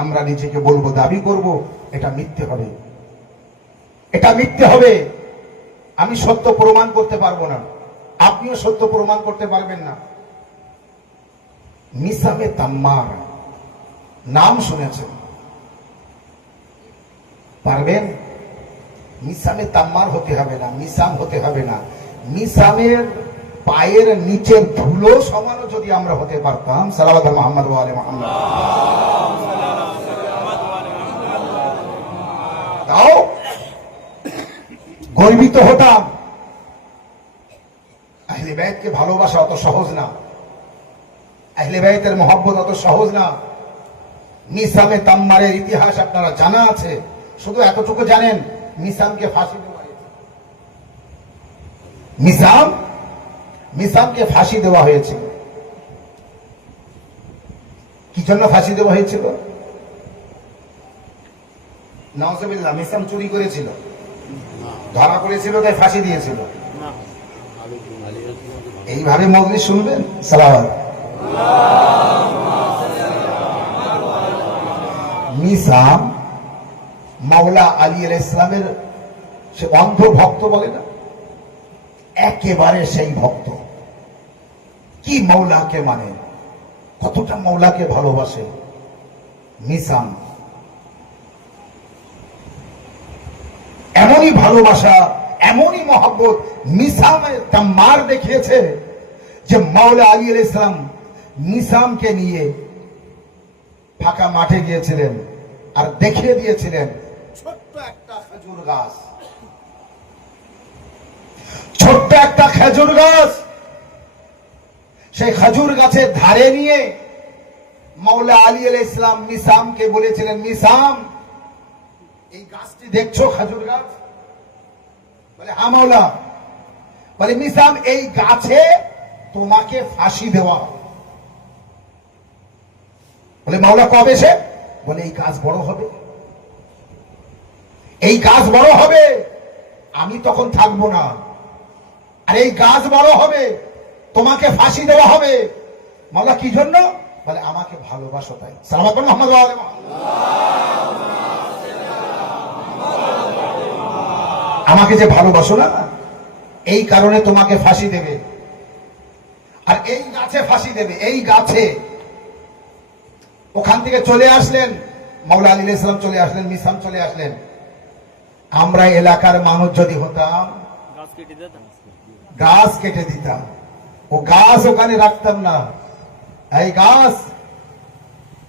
আমরা নিজেকে বলবো, দাবি করব, এটা মিথ্যে হবে, এটা মিথ্যে হবে। আমি সত্য প্রমাণ করতে পারবো না, আপনিও সত্য প্রমাণ করতে পারবেন না। মিসামে তাম্মার নাম শুনেছেন? পারবেন? মিসামে তাম্মার হতে হবে না, মিসাম হতে হবে না। মিসামের পায়ের নিচের ধুলো সমানও যদি আমরা হতে পারতাম, সাল্লাল্লাহু আলা মুহাম্মদ ওয়া আলি মুহাম্মদ, তাও গর্বিত হতাম। আহলে বাইতকে ভালোবাসা অত সহজ না। আহলে বাইতের মহব্বত অত সহজ না। মিসামে তাম্মারের ইতিহাস আপনারা জানা আছে, শুধু এতটুকু জানেন মিসামকে ফাঁসি দেওয়া হয়েছে। মিসামকে ফাঁসি দেওয়া হয়েছিল। কি জন্য ফাঁসি দেওয়া হয়েছিল? নাউজুবিল্লাহ, মিসাম চুরি করেছিল, ধরা পড়েছিল, তাই ফাঁসি দিয়েছিল। না এইভাবে মজলিস শুনবেন? সালাওয়াত। মিসাম মাওলা আলী আলাইহিস সালামের সে অন্ধ ভক্ত বলে না, একেবারে সেই ভক্ত। কি মাওলাকে মানে, কতটা মাওলাকে ভালোবাসে মিসাম। এমনই ভালোবাসা, এমনই মহব্বত মিসামে তাম্মার দেখিয়েছে যে মাওলা আলী আলাইহিস সালাম মিসামকে নিয়ে ফাঁকা মাঠে গিয়েছিলেন আর দেখিয়ে দিয়েছিলেন ছোট্ট একটা খেজুর গাছ, ছোট্ট একটা খেজুর গাছ। সেই খেজুর গাছের ধারে নিয়ে মাওলা আলী আলাইহিস সালাম মিসামকে বলেছিলেন, মিসাম এই গাছটি দেখছো, খেজুর গাছ? বলে হ্যাঁ মাওলা। বলে মিসাম এই গাছে তোমাকে ফাঁসি দেওয়া হবে। বলে মাওলা কবে? সে বলে এই গাছ বড় হবে, এই গাছ বড় হবে, আমি তখন থাকবো না, আর এই গাছ বড় হবে, তোমাকে ফাঁসি দেওয়া হবে। মাওলা কি জন্য? বলে আমাকে ভালোবাসো তাই। সালাম মোহাম্মদ ওয়া আলি মুহাম্মদ। আমাকে যে ভালোবাসো না, এই কারণে তোমাকে ফাঁসি দেবে, আর এই গাছে ফাঁসি দেবে। এই গাছে ওখান থেকে চলে আসলেন মাওলা আলী আলাইহিস সালাম, চলে আসলেন, মিসাম চলে আসলেন। আমরা এলাকার মানুষ যদি হতাম, গাছ কেটে দিতাম। গাছ কেটে দিতাম, ও গাছ ওখানে রাখতাম না। এই গাছ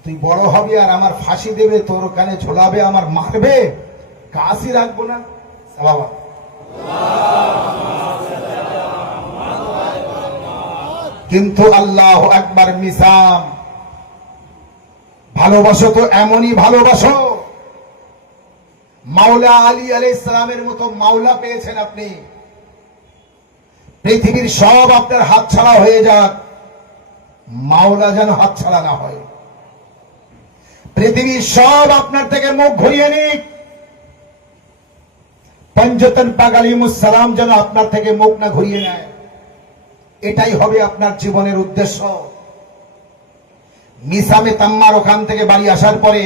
তুই বড় হবি আর আমার ফাঁসি দেবে, তোর ওখানে ঝোলাবে, আমার মারবে, গাছই রাখবো না। বাবা কিন্তু আল্লাহ আকবার, মিসাম ভালোবাসো তো এমনই ভালোবাসো, মাওলা আলী আলাইহিস সালামের মতো মাওলা পেয়েছেন আপনি। পৃথিবীর সব আপনার হাতছাড়া হয়ে যাক, মাওলা যেন হাতছাড়া না হয়। পৃথিবীর সব আপনার থেকে মুখ ঘুরিয়ে নিক, পঞ্জতন পাক আলাইহিস সালাম যেন আপনার থেকে মুখ না ঘুরিয়ে নেয়। এটাই হবে আপনার জীবনের উদ্দেশ্য। মিসামে তাম্মার ওখান থেকে বাড়ি আসার পরে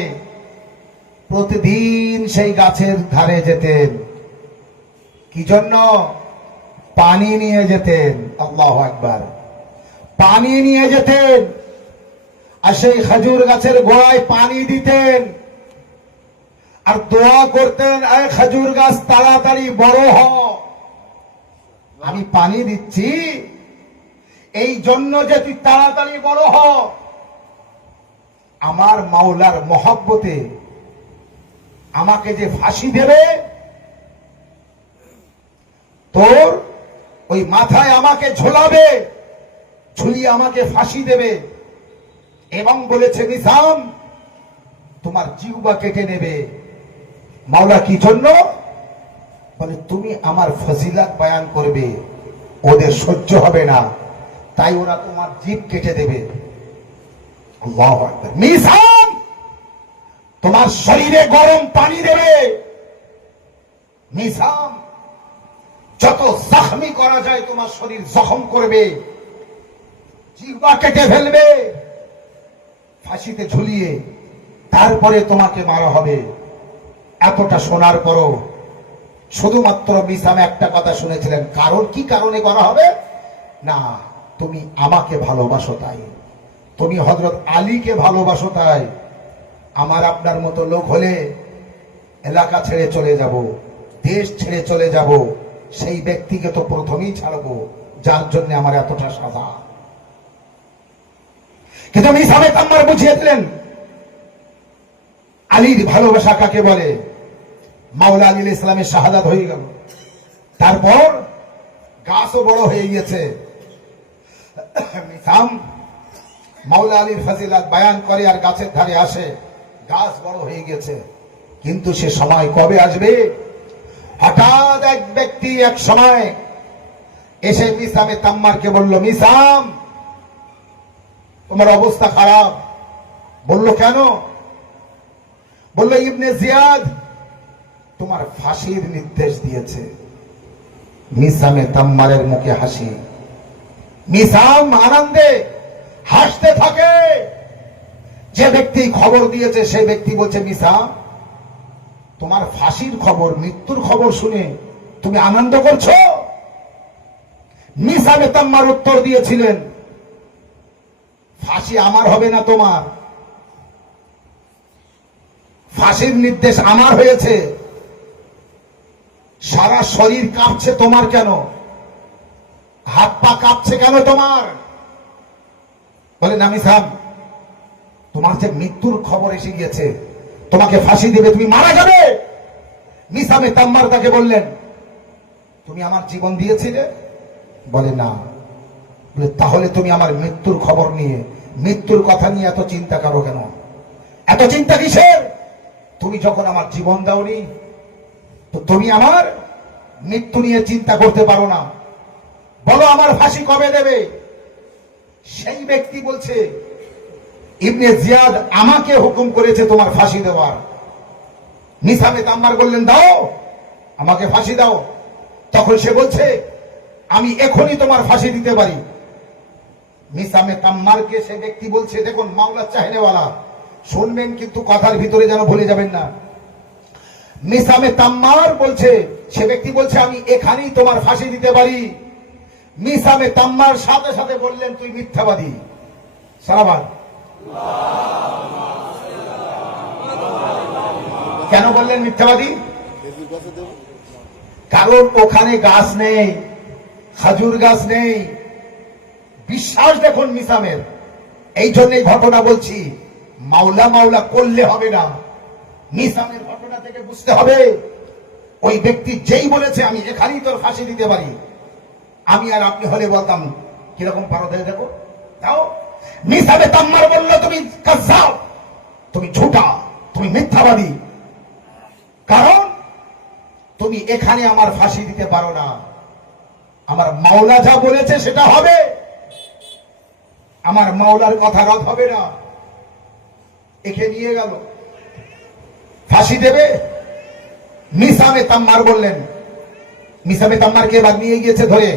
প্রতিদিন সেই গাছের ধারে যেতেন। কি জন্য? পানি নিয়ে যেতেন। আল্লাহু আকবার। পানি নিয়ে যেতেন আর সেই খেজুর গাছের গোড়ায় পানি দিতেন আর দোয়া করতেন, আয় খেজুর গাছ তাড়াতাড়ি বড় হ, আমি পানি দিচ্ছি এই জন্য যে তুই তাড়াতাড়ি বড় হ। আমার মাওলার মহব্বতে আমাকে যে ফাঁসি দেবে, তোর ওই মাথায় আমাকে ঝোলাবে, ঝুলিয়ে আমাকে ফাঁসি দেবে, এবং বলেছে মিসাম তোমার জিহ্বা কেটে নেবে। মাওলা কি জন্য? বলে তুমি আমার ফজিলত বয়ান করবে, ওদের সহ্য হবে না, তাই ওরা তোমার জিভ কেটে দেবে। আল্লাহু আকবার। মিসাম তোমার শরীরে গরম পানি দেবে, মিসাম যত জখমি করা যায় তোমার শরীর জখম করবে, জিহ্বা কেটে ফেলবে, ফাঁসিতে ঝুলিয়ে তারপরে তোমাকে মারা হবে। এতটা শোনার পরও শুধুমাত্র মিসাম একটা কথা শুনেছিলেন, কারণ কি কারণে করা হবে না, তুমি আমাকে ভালোবাসো তাই, তুমি হযরত আলীকে ভালোবাসো তাই। আমার আপনার মতো লোক হলে এলাকা ছেড়ে চলে যাব, দেশ ছেড়ে চলে যাব, সেই ব্যক্তিকে তো প্রথমেই ছাড়বো যার জন্য আমার এতটা সাজা। কিন্তু মিসামে তাম্মার বুঝিয়ে দিলেন আলীর ভালোবাসা কাকে বলে। মাওলা আলী আলাইহিস সালামের শাহাদাত হয়ে গেল, তারপর গাছও বড় হয়ে গেছে। মিসাম মাওলা আলীর ফজিলত বয়ান করে আর গাছের ধারে আসে। গাছ বড় হয়ে গেছে, কিন্তু সে সময় কবে আসবে? হঠাৎ এক ব্যক্তি এক সময় এসে মিসামে তাম্মারকে বলল, মিসাম, তোমার অবস্থা খারাপ। বলল, কেন? বলল, ইবনে জিয়াদ তোমার ফাঁসির নির্দেশ দিয়েছে। মিসামে তাম্মারের মুখে হাসি। মিসাম আনন্দে হাসতে থাকে। যে ব্যক্তি খবর দিয়েছে সেই ব্যক্তি বলছে, মিসাম, তোমার ফাঁসির খবর, মৃত্যুর খবর শুনে তুমি আনন্দ করছো? মিসামে তাম্মার উত্তর দিয়েছিলেন, ফাঁসি আমার হবে না, তোমার। ফাঁসির নির্দেশ আমার হয়েছে। সারা শরীর কাঁপছে, তোমার কেন? হাত পা কাঁপছে কেন তোমার? বলে, না মিসাম, তোমার যে মৃত্যুর খবর এসে গিয়েছে, তোমাকে ফাঁসি দেবে, তুমি মারা যাবে। মিসামে তাম্মার তাকে বললেন, তুমি আমার জীবন দিয়েছিলে? বলে, না। বলে, তাহলে তুমি আমার মৃত্যুর খবর নিয়ে, মৃত্যুর কথা নিয়ে এত চিন্তা করো কেন? এত চিন্তা কিসের? তুমি যখন আমার জীবন দাওনি, তো তুমি আমার মৃত্যু নিয়ে চিন্তা করতে পারো না। বলো, আমার ফাঁসি কবে দেবে? সেই ব্যক্তি বলছে, ইবনে জিয়াদ আমাকে হুকুম করেছে তোমার ফাঁসি দেওয়ার। মিসামে তাম্মার বললেন, দাও, আমাকে ফাঁসি দাও। তখন সে বলছে, আমি এখনই তোমার ফাঁসি দিতে পারি। মিসামে তাম্মারকে সে ব্যক্তি বলছে, দেখুন মাওলা চাহনেওয়ালা, শুনবেন কিন্তু কথার ভিতরে যেন ভুলে যাবেন না। মিসামে তাম্মার বলছে, সে ব্যক্তি বলছে, আমি এখানেই তোমার ফাঁসি দিতে পারি। মিসামে তাম্মার সাথে সাথে বললেন, তুই মিথ্যাবাদী। সালাবাদ। কেন বললেন মিথ্যাবাদী? কারণ ওখানে গাছ নেই, খাজুর গাছ নেই। বিশ্বাস দেখুন মিসামের। এই জন্যই ঘটনা বলছি, মাওলা মাওলা করলে হবে না। মিসামের ঘটনা থেকে বুঝতে হবে, ওই ব্যক্তি যেই বলেছে আমি এখানেই তোর ফাঁসি দিতে পারি, আমি আর আপনি হলে বলতাম, কিরকম পারো দেখো, দাও। মিসামে তাম্মার বলল, তুমি কাজ্জাব, তুমি ঝুটা, তুমি মিথ্যাবাদী। কারণ তুমি এখানে আমার ফাঁসি দিতে পারো না। আমার মাওলা যা বলেছে সেটা হবে, আমার মাওলার কথা রদ হবে না। একে নিয়ে গেল, ফাঁসি দেবে। মিসামে তাম্মার বললেন, মিসামে তাম্মারকে এবার নিয়ে গিয়েছে ধরে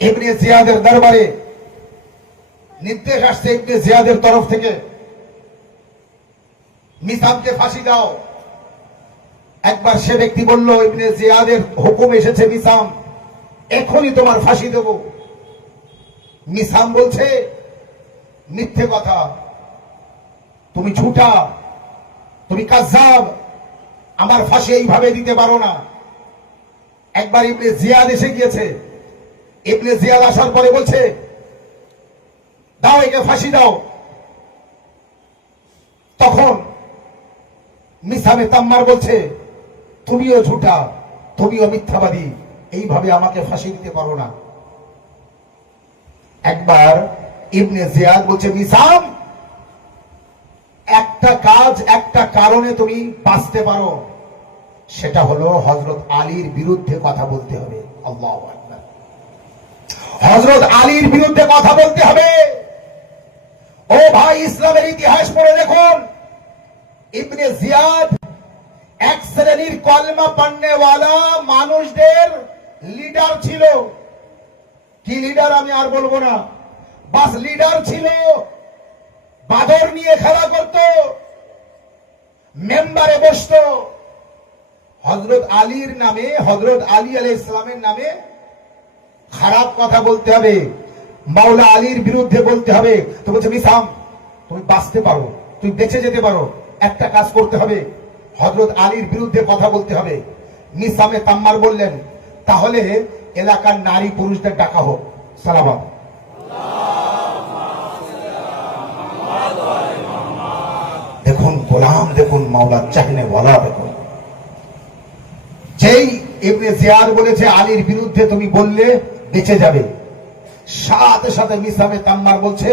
ইবনে জিয়াদের দরবারে। নির্দেশ আসছে ইবনে জিয়াদের তরফ থেকে, মিসামকে ফাঁসি দাও। একবার সে ব্যক্তি বলল, ইবনে জিয়াদের হুকুম এসেছে মিসাম, এখনই তোমার ফাঁসি দেব। মিসাম বলছে, মিথ্যে কথা, তুমি ঝুটা, তুমি কাজ্জাব, আমার ফাঁসি এইভাবে দিতে পারো না। একবার ইবনে জিয়াদ এসে গিয়েছে। ইবনে জিয়াদ আসার পরে বলছে, দাও, একে ফাঁসি দাও। তখন মিসামে তাম্মার বলছে, তুমিও ঝুটা, তুমিও মিথ্যাবাদী, এইভাবে আমাকে ফাঁসি দিতে পারো না। একবার ইবনে জিয়াদ বলছে, মিসাম, একটা কাজ, একটা কারণে তুমি বাঁচতে পারো, সেটা হলো হযরত আলীর বিরুদ্ধে কথা বলতে হবে। আল্লাহু আকবার। হযরত আলীর বিরুদ্ধে কথা বলতে হবে। ও ভাই, ইসলামের ইতিহাস পড়ে দেখুন, ইবনে জিয়াদ এক শ্রেণীর কলমা পড়নেওয়ালা মানুষদের লিডার ছিল। কি লিডার আমি আর বলবো না, বাস লিডার ছিল। বাদর নিয়ে খেলা করত, মেম্বারে বসত। হযরত আলীর নামে, হযরত আলী আলাইহিস সালামের নামে খারাপ কথা বলতে হবে, মাওলা আলীর বিরুদ্ধে বলতে হবে। তো বলছে, মিসাম, তুমি বাঁচতে পারো, তুমি বেঁচে যেতে পারো, একটা কাজ করতে হবে, হযরত আলীর বিরুদ্ধে কথা বলতে হবে। মিসামে তাম্মার বললেন, তাহলে এলাকার নারী পুরুষদের ডাকা হোক। সালাম। দেখুন গোলাম, দেখুন মাওলা চাহনে বলা, দেখুন যেই ইবনে জিয়াদ বলেছে আলীর বিরুদ্ধে তুমি বললে বেঁচে যাবে, সাথে সাথে মিসামে তাম্মার বলছে,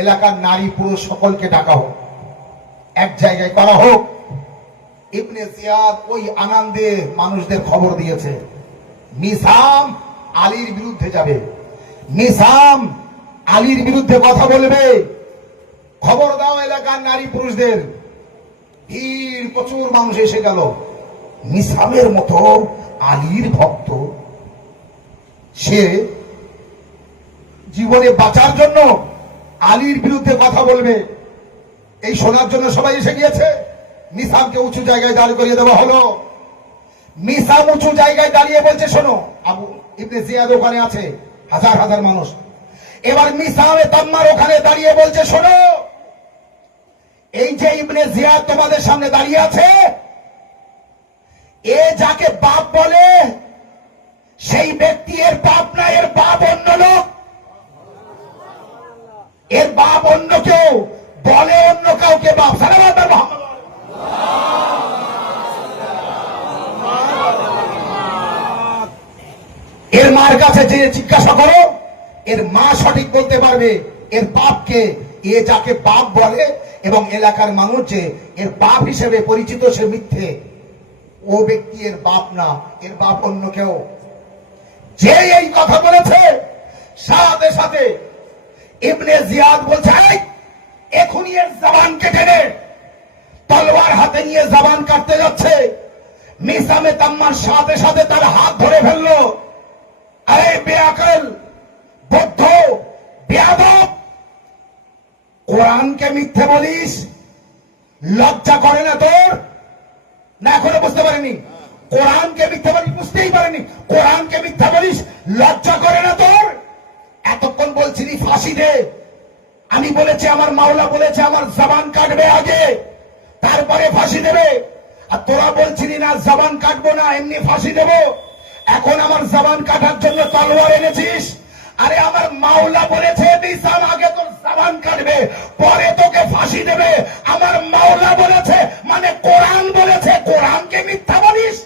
এলাকার নারী পুরুষ সকলকে ডাকা হোক, এক জায়গায় করা হোক। ইবনে জিয়াদ ওই আনন্দে মানুষদের খবর দিয়েছে, মিসাম আলীর বিরুদ্ধে যাবে, মিসাম আলীর বিরুদ্ধে কথা বলবে, খবর দাও এলাকার নারী পুরুষদের। ভিড়, প্রচুর মানুষ এসে গেল। মিসামের মতো আলীর ভক্ত, সে জীবনে বাঁচার জন্য আলীর বিরুদ্ধে কথা বলবে, এই শোনার জন্য সবাই এসে গিয়েছে। মিসামকে উঁচু জায়গায় দাঁড় করিয়ে দেওয়া হলো। মিসাম উঁচু জায়গায় দাঁড়িয়ে বলছে, শোনো, আবু ইবনে জিয়াদ ওখানে আছে, হাজার হাজার মানুষ। এবার মিসামে তাম্মার ওখানে দাঁড়িয়ে বলছে, শোনো, এই যে ইবনে জিয়াদ তোমাদের সামনে দাঁড়িয়ে আছে, এ যাকে বাপ বলে সেই ব্যক্তি এর বাপ না, এর বাপ অন্য লোক, এর বাপ অন্য কেউ, বলে অন্য কাউকে বাপ। সালাওয়াত মুহাম্মদ। এর মার কাছে যে জিজ্ঞাসা করো, এর মা সঠিক বলতে পারবে এর বাপকে। এ যাকে বাপ বলে এবং এলাকার মানুষ যে এর বাপ হিসেবে পরিচিত, সে মিথ্যে, ও ব্যক্তি এর বাপ না, এর বাপ অন্য কেউ। যে এই কথা বলেছে, সাথে সাথে ইবনে জিয়াদ বলছে, এখনই এর জবান কেটে নে। তলোয়ার হাতে নিয়ে জবান কাটতে যাচ্ছে। মিসামে তাম্মার সাথে সাথে তার হাত ধরে ফেললো। আরে বেআকল, বদ্ধ, বেয়াদব, কোরআনকে মিথ্যে বলিস, লজ্জা করে না তোর? না এখনো বুঝতে পারেনি? কোরআনকে মিথ্যা বলিস, বুঝতেই পারেনি। কোরআনকে মিথ্যা বলিস, লজ্জা করে না তোর? এতক্ষণ বলছিলি ফাঁসি দে, আমি বলেছি, আমার মাওলা বলেছে আমার জবান কাটবে আগে, তারপরে ফাঁসি দেবে। আর তোরা বলছিলি না জবান কাটবো না, এমনি ফাঁসি দেব। এখন আমার জবান কাটার জন্য তলোয়ার এনেছিস। আরে আমার মাওলা বলেছে মিসাম আগে তোর জবান কাটবে, পরে তোকে ফাঁসি দেবে। আমার মাওলা বলেছে মানে কোরআন বলেছে, কোরআনকে মিথ্যা বলিস?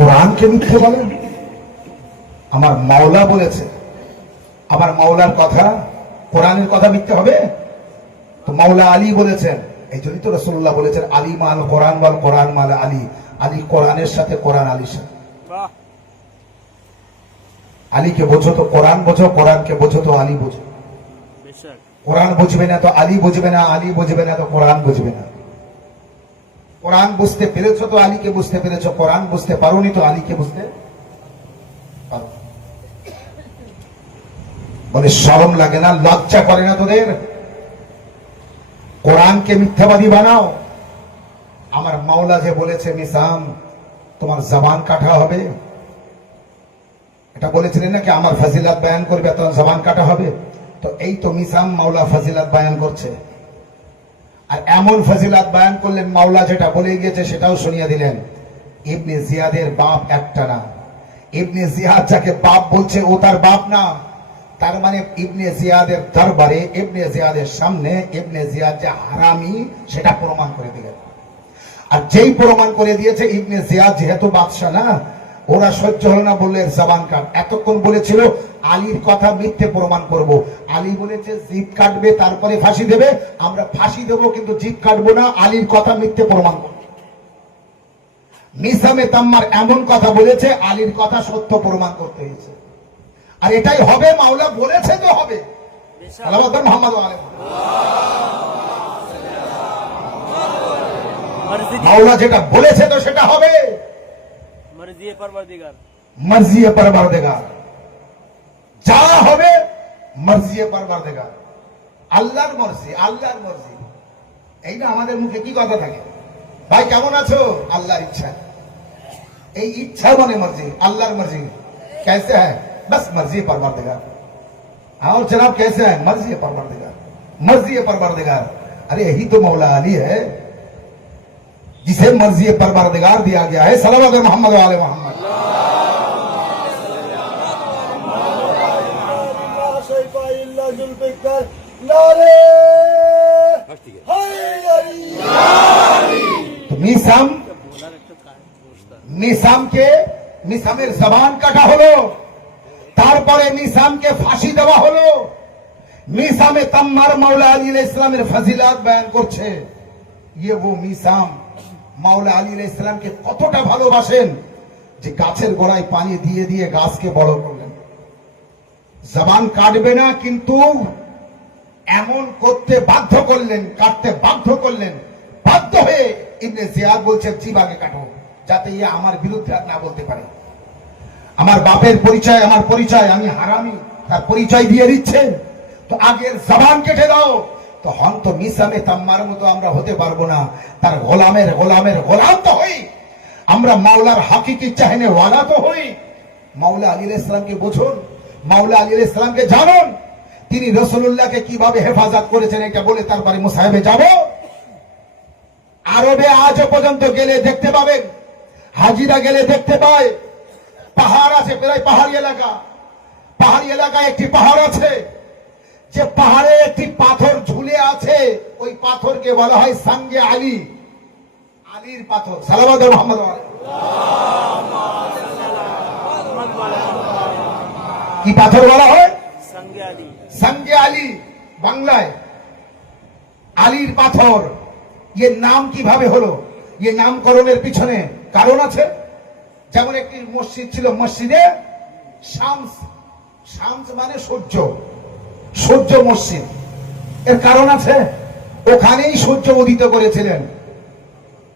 কোরআনকে মিথ্যে বলেন? আমার মাওলা বলেছে, আমার মাওলার কথা, কোরআনের কথা মিথ্যে হবে? তো মাওলা আলী বলেছেন, এই জন্যই তো রাসূলুল্লাহ বলেছেন, আলী মাল কোরআন বল, কোরআন মাল আলী। আলী কোরআনের সাথে, কোরআন আলীর সাথে। আলীকে বোঝো তো কোরআন বোঝো, কোরআনকে বোঝো তো আলী বোঝো। কোরআন বুঝবে না তো আলী বুঝবে না, আলী বুঝবে না তো কোরআন বুঝবে না। কোরআন বুঝতে পেরেছো তো আলীকে বুঝতে পেরেছো, কোরআন বুঝতে পারোনি তো আলীকে বুঝতে পারো। বলে শরম লাগে না, লজ্জা করে না তোদের? কোরআনকে মিথ্যাবাদী বানাও। আমার মাওলা যে বলেছে মিসাম তোমার জবান কাটা হবে, এটা বলেছিলেন নাকি আমার ফজিলাত বয়ান করবে তখন জবান কাটা হবে? তো এই তো মিসাম মাওলা ফজিলাত বয়ান করছে। আর এমন ফজিলাত বয়ান করলেন, মাওলা যেটা বলে গিয়েছে সেটাও শুনিয়ে দিলেন। ইবনে জিয়াদের বাপ একটা না, ইবনে জিয়াদ যাকে বাপ বলছে ও তার বাপ না। তার মানে ইবনে জিয়াদের দরবারে, ইবনে জিয়াদের সামনে ইবনে জিয়াদ যে হারামি সেটা প্রমাণ করে দিলেন। আর যেই প্রমাণ করে দিয়েছে, ইবনে জিয়াদ যেহেতু বাদশা না, ওরা সহ্য হলো না, বললে জবান কাট। এতক্ষণ বলেছিল আলীর কথা মিথ্যে প্রমাণ করব। আলী বলেছে জিভ কাটবে তারপরে ফাঁসি দেবে, আমরা ফাঁসি দেবো কিন্তু জিভ কাটবো না, আলীর কথা মিথ্যে প্রমাণ করব। মিসামে তাম্মার এমন কথা বলেছে, আলীর কথা সত্য প্রমাণ করতে হয়েছে। আর এটাই হবে, মাওলা বলেছে তো হবে। মোহাম্মদ মাওলা যেটা বলেছে তো সেটা হবে। মর্জি পরবর্দিগার, যা হবে মর্জি পরবর্দিগার, আল্লাহর মর্জি, আল্লাহর মর্জি। এই না আমাদের মুখে কি কথা থাকে, ভাই কেমন আছো, আল্লাহর ইচ্ছা। এই ইচ্ছা মানে মর্জি, আল্লাহর মর্জি। कैसे है, बस मर्जी परवरदिगार। और जनाब कैसे हैं, मर्जी परवरदिगार, मर्जी परवरदिगार। अरे यही तो मौला अली है जिसे मर्जी परवरदिगार दिया गया है। सल्लल्लाहु अलैहि मोहम्मद वाले मोहम्मद। তো নিসামের জবান কাটা হলো, তারপরে নিসামকে ফাঁসি দেওয়া হলো। নিসামে তাম্মার মাওলা আলী আলাইহিস সালামের ফজিলাত বয়ান করছে। ইয়ে वो নিসাম মাওলা আলী আলাইহিস সালামকে কতটা ভালোবাসেন যে গাছের গোড়ায় পানি দিয়ে দিয়ে গাছকে বড় করলেন। জবান কাটবে না কিন্তু এমন করতে বাধ্য করলেন, কাটতে বাধ্য করলেন। বাধ্য হয়ে ইবনে জিয়াদ বলছে জিবাকে কাটো, যাতে ইয়ে আমার বিরুদ্ধে আর না বলতে পারে। আমার বাপের পরিচয়, আমার পরিচয়, আমি হারামি, তার পরিচয় দিয়ে দিচ্ছেন, তো আগের জবান কেটে দাও। তো হন তো মিসামে তাম্মার মতো আমরা হতে পারবো না, তার গোলামের গোলামের গোলাম তো হই আমরা, মাওলার হাকিকি চাহনে ওয়ালা তো হই। মাওলা আলী আলাইহিস সালামকে বুঝুন, মাওলা আলী আলাইহিস সালামকে জানুন, তিনি রাসূলুল্লাহকে কিভাবে হেফাজত করেছেন এটা বলে তারপরে মুসাহিবে যাব। আরবে আজও পর্যন্ত গেলে দেখতে পাবেন, হাজিরা গেলে দেখতে পায় পাহাড় আছে, প্রায় পাহাড়ি এলাকা। পাহাড়ি এলাকায় একটি পাহাড় আছে, যে পাহাড়ে একটি পাথর ঝুলে আছে, ওই পাথরকে বলা হয় সাঙ্গে আলী, আলীর পাথর। সালাওয়াত মুহাম্মদ কি পাথর বলা হয়? संगे आली। संगे আলী, বাংলায় আলীর পাথর। এ নাম কিভাবে হলো? এ নামকরণের পিছনে কারণ আছে। যেমন একটি মসজিদ ছিল, মসজিদে শামস, শামস মানে সূর্য, সূর্য মসজিদ। এর কারণ আছে, ওখানেই সূর্য উদিত করেছিলেন,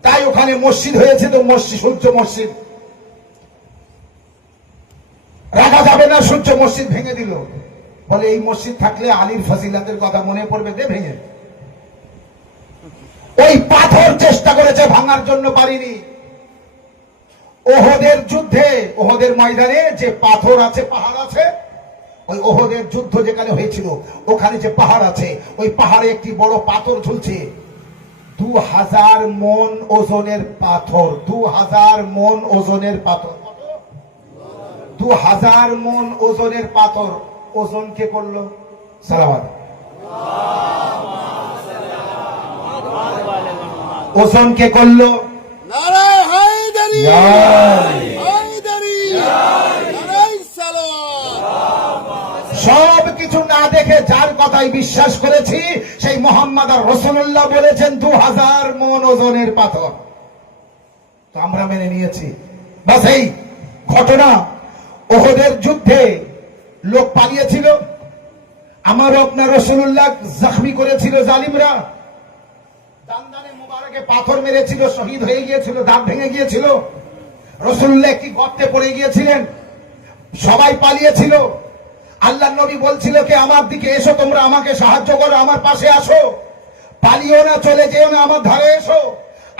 তাই ওখানে মসজিদ হয়েছে। তো মসজিদ, সূর্য মসজিদ রাখা যাবে না, সূর্য মসজিদ ভেঙে দিল। বলে এই মসজিদ থাকলে আলীর ফজিলাতের কথা মনে পড়বে, দে ভেঙে। ওই পাথর চেষ্টা করেছে ভাঙার জন্য, পারিনি। ওহদের যুদ্ধে, ওহদের ময়দানে যে পাথর আছে, পাহাড় আছে, ওই ওহদের যুদ্ধ যেখানে হয়েছিল ওখানে যে পাহাড় আছে, ওই পাহাড়ে একটি বড় পাথর ঝুলছে। 2000 মন ওজনের পাথর, 2000 মন ওজনের পাথর, 2000 মন ওজনের পাথর। ওজন কে করলো? সালাওয়াত। ওজন কে করলো? নারায়ে হায়দারি, হায়দারি, নারায়ে সালাওয়াত। সব কিছু না দেখে যার কথাই বিশ্বাস করেছি সেই মোহাম্মদ আর রাসূলুল্লাহ বলেছেন 2000 মন ওজনের পাথর, তো আমরা মেনে নিয়েছি। বাস এই ঘটনা। ওহদের যুদ্ধে লোক পালিয়েছিল, আমার আপনার রাসূলুল্লাহ জখমি করেছিল জালিমরা, দান্দানে মুবারকে পাথর মেরেছিল, শহীদ হয়ে গিয়েছিল, দাঁত ভেঙে গিয়েছিল। রাসূলুল্লাহ একটি গর্তে পড়ে গিয়েছিলেন, সবাই পালিয়েছিল। আল্লাহ নবী বলছিল কে আমার দিকে এসো, তোমরা আমাকে সাহায্য করো, আমার পাশে আসো, পালিও না, চলে যেও না, আমার ধারে এসো,